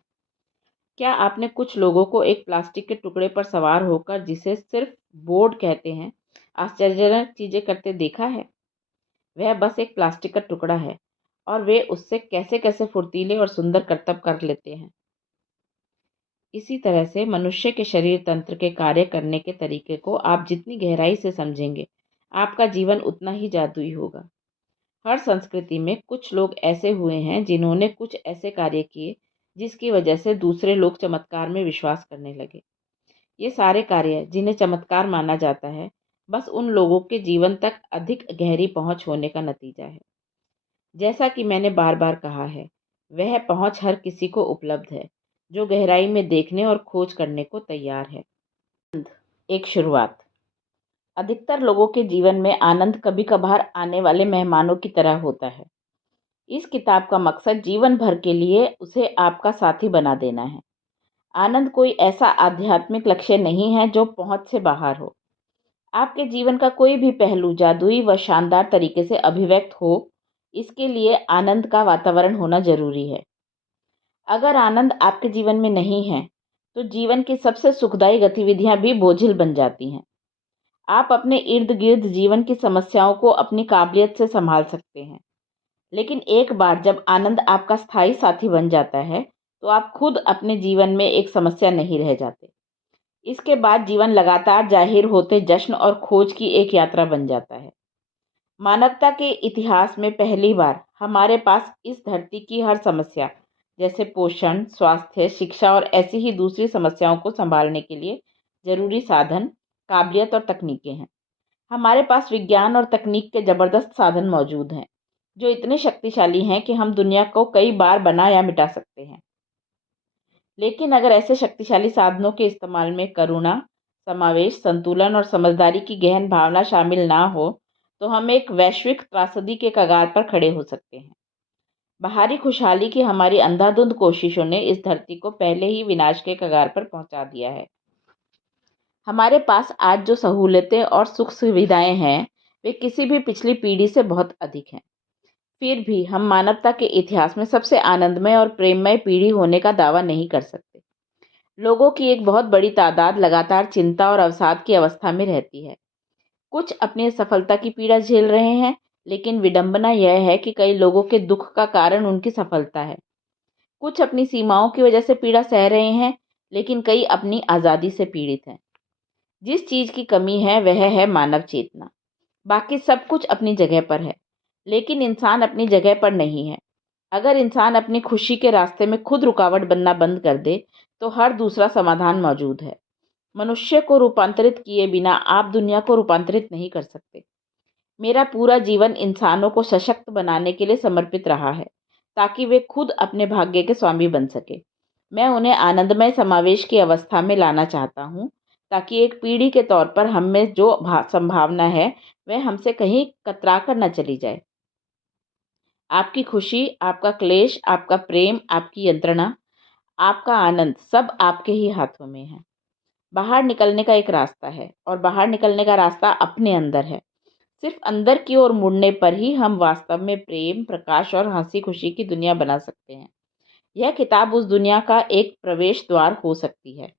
क्या आपने कुछ लोगों को एक प्लास्टिक के टुकड़े पर सवार होकर, जिसे सिर्फ बोर्ड कहते हैं, आश्चर्यजनक चीज़ें करते देखा है? वह बस एक प्लास्टिक का टुकड़ा है और वे उससे कैसे-कैसे फुर्तीले और सुंदर करतब कर लेते हैं। इसी तरह से मनुष्य के शरीर तंत्र के कार्य करने के तरीके को आप जितनी गहराई से समझेंगे, आपका जीवन उतना ही जादुई होगा। हर संस्कृति में कुछ लोग ऐसे हुए हैं जिन्होंने कुछ ऐसे कार्य किए जिसकी वजह से दूसरे लोग चमत्कार में विश्वास करने लगे। ये सारे कार्य जिन्हें चमत्कार माना जाता है, बस उन लोगों के जीवन तक अधिक गहरी पहुंच होने का नतीजा है। जैसा कि मैंने बार-बार कहा है, वह पहुंच हर किसी को उपलब्ध है, जो गहराई में देखने और खोज करने को तैयार है। एक शुरुआत। अधिकतर लोगों के जीवन में आनंद कभी-कभार आने वाले मेहमानों की तरह होता है। इस किताब का मकसद जीवन भर के लिए उसे आपका साथी बना देना है। आनंद कोई ऐसा आध्यात्मिक लक्ष्य नहीं है जो पहुंच से बाहर हो। आपके जीवन का कोई भी पहलू जादुई व शानदार तरीके से अभिव्यक्त हो, इसके लिए आनंद का वातावरण होना जरूरी है। अगर आनंद आपके जीवन में नहीं है, तो जीवन की सबसे सुखदायी गतिविधियां भी बोझिल बन जाती हैं। आप अपने इर्द-गिर्द जीवन की समस्याओं को अपनी काबिलियत से संभाल सकते हैं, लेकिन एक बार जब आनंद आपका स्थायी साथी बन जाता है, तो आप खुद अपने जीवन में एक समस्या नहीं रह जाते। इसके बाद जीवन लगातार जाहिर होते जश्न और खोज की एक यात्रा बन जाता है। मानवता के इतिहास में पहली बार हमारे पास इस धरती की हर समस्या, जैसे पोषण, स्वास्थ्य, शिक्षा और ऐसी ही दूसरी समस्याओं को संभालने के लिए जरूरी साधन, काबिलियत और तकनीकें हैं। हमारे पास विज्ञान और तकनीक के जबरदस्त साधन मौजूद हैं, जो इतने शक्तिशाली हैं कि हम दुनिया को कई बार बना या मिटा सकते हैं। लेकिन अगर ऐसे शक्तिशाली साधनों के इस्तेमाल में करुणा, समावेश, संतुलन और समझदारी की गहन भावना शामिल ना हो, तो हम एक वैश्विक त्रासदी के कगार पर खड़े हो सकते हैं। बाहरी खुशहाली की हमारी अंधाधुंध कोशिशों ने इस धरती को पहले ही विनाश के कगार पर पहुंचा दिया है। हमारे पास आज जो सहूलतें और सुख सुविधाएं हैं, वे किसी भी पिछली पीढ़ी से बहुत अधिक हैं। फिर भी हम मानवता के इतिहास में सबसे आनंदमय और प्रेममय पीढ़ी होने का दावा नहीं कर सकते। लोगों की एक बहुत बड़ी तादाद लगातार चिंता और अवसाद की अवस्था में रहती है। कुछ अपनी सफलता की पीड़ा झेल रहे हैं, लेकिन विडंबना यह है कि कई लोगों के दुख का कारण उनकी सफलता है। कुछ अपनी सीमाओं की वजह से पीड़ा सह रहे हैं, लेकिन कई अपनी आज़ादी से पीड़ित हैं। जिस चीज़ की कमी है वह है मानव चेतना। बाकी सब कुछ अपनी जगह पर है, लेकिन इंसान अपनी जगह पर नहीं है। अगर इंसान अपनी खुशी के रास्ते में खुद रुकावट बनना बंद कर दे, तो हर दूसरा समाधान मौजूद है। मनुष्य को रूपांतरित किए बिना आप दुनिया को रूपांतरित नहीं कर सकते। मेरा पूरा जीवन इंसानों को सशक्त बनाने के लिए समर्पित रहा है, ताकि वे खुद अपने भाग्य के स्वामी बन सके। मैं उन्हें आनंदमय समावेश की अवस्था में लाना चाहता हूँ, ताकि एक पीढ़ी के तौर पर हम में जो संभावना है, वह हमसे कहीं कतरा कर न चली जाए। आपकी खुशी, आपका क्लेश, आपका प्रेम, आपकी यंत्रणा, आपका आनंद सब आपके ही हाथों में है। बाहर निकलने का एक रास्ता है, और बाहर निकलने का रास्ता अपने अंदर है। सिर्फ अंदर की ओर मुड़ने पर ही हम वास्तव में प्रेम, प्रकाश और हंसी खुशी की दुनिया बना सकते हैं। यह किताब उस दुनिया का एक प्रवेश द्वार हो सकती है।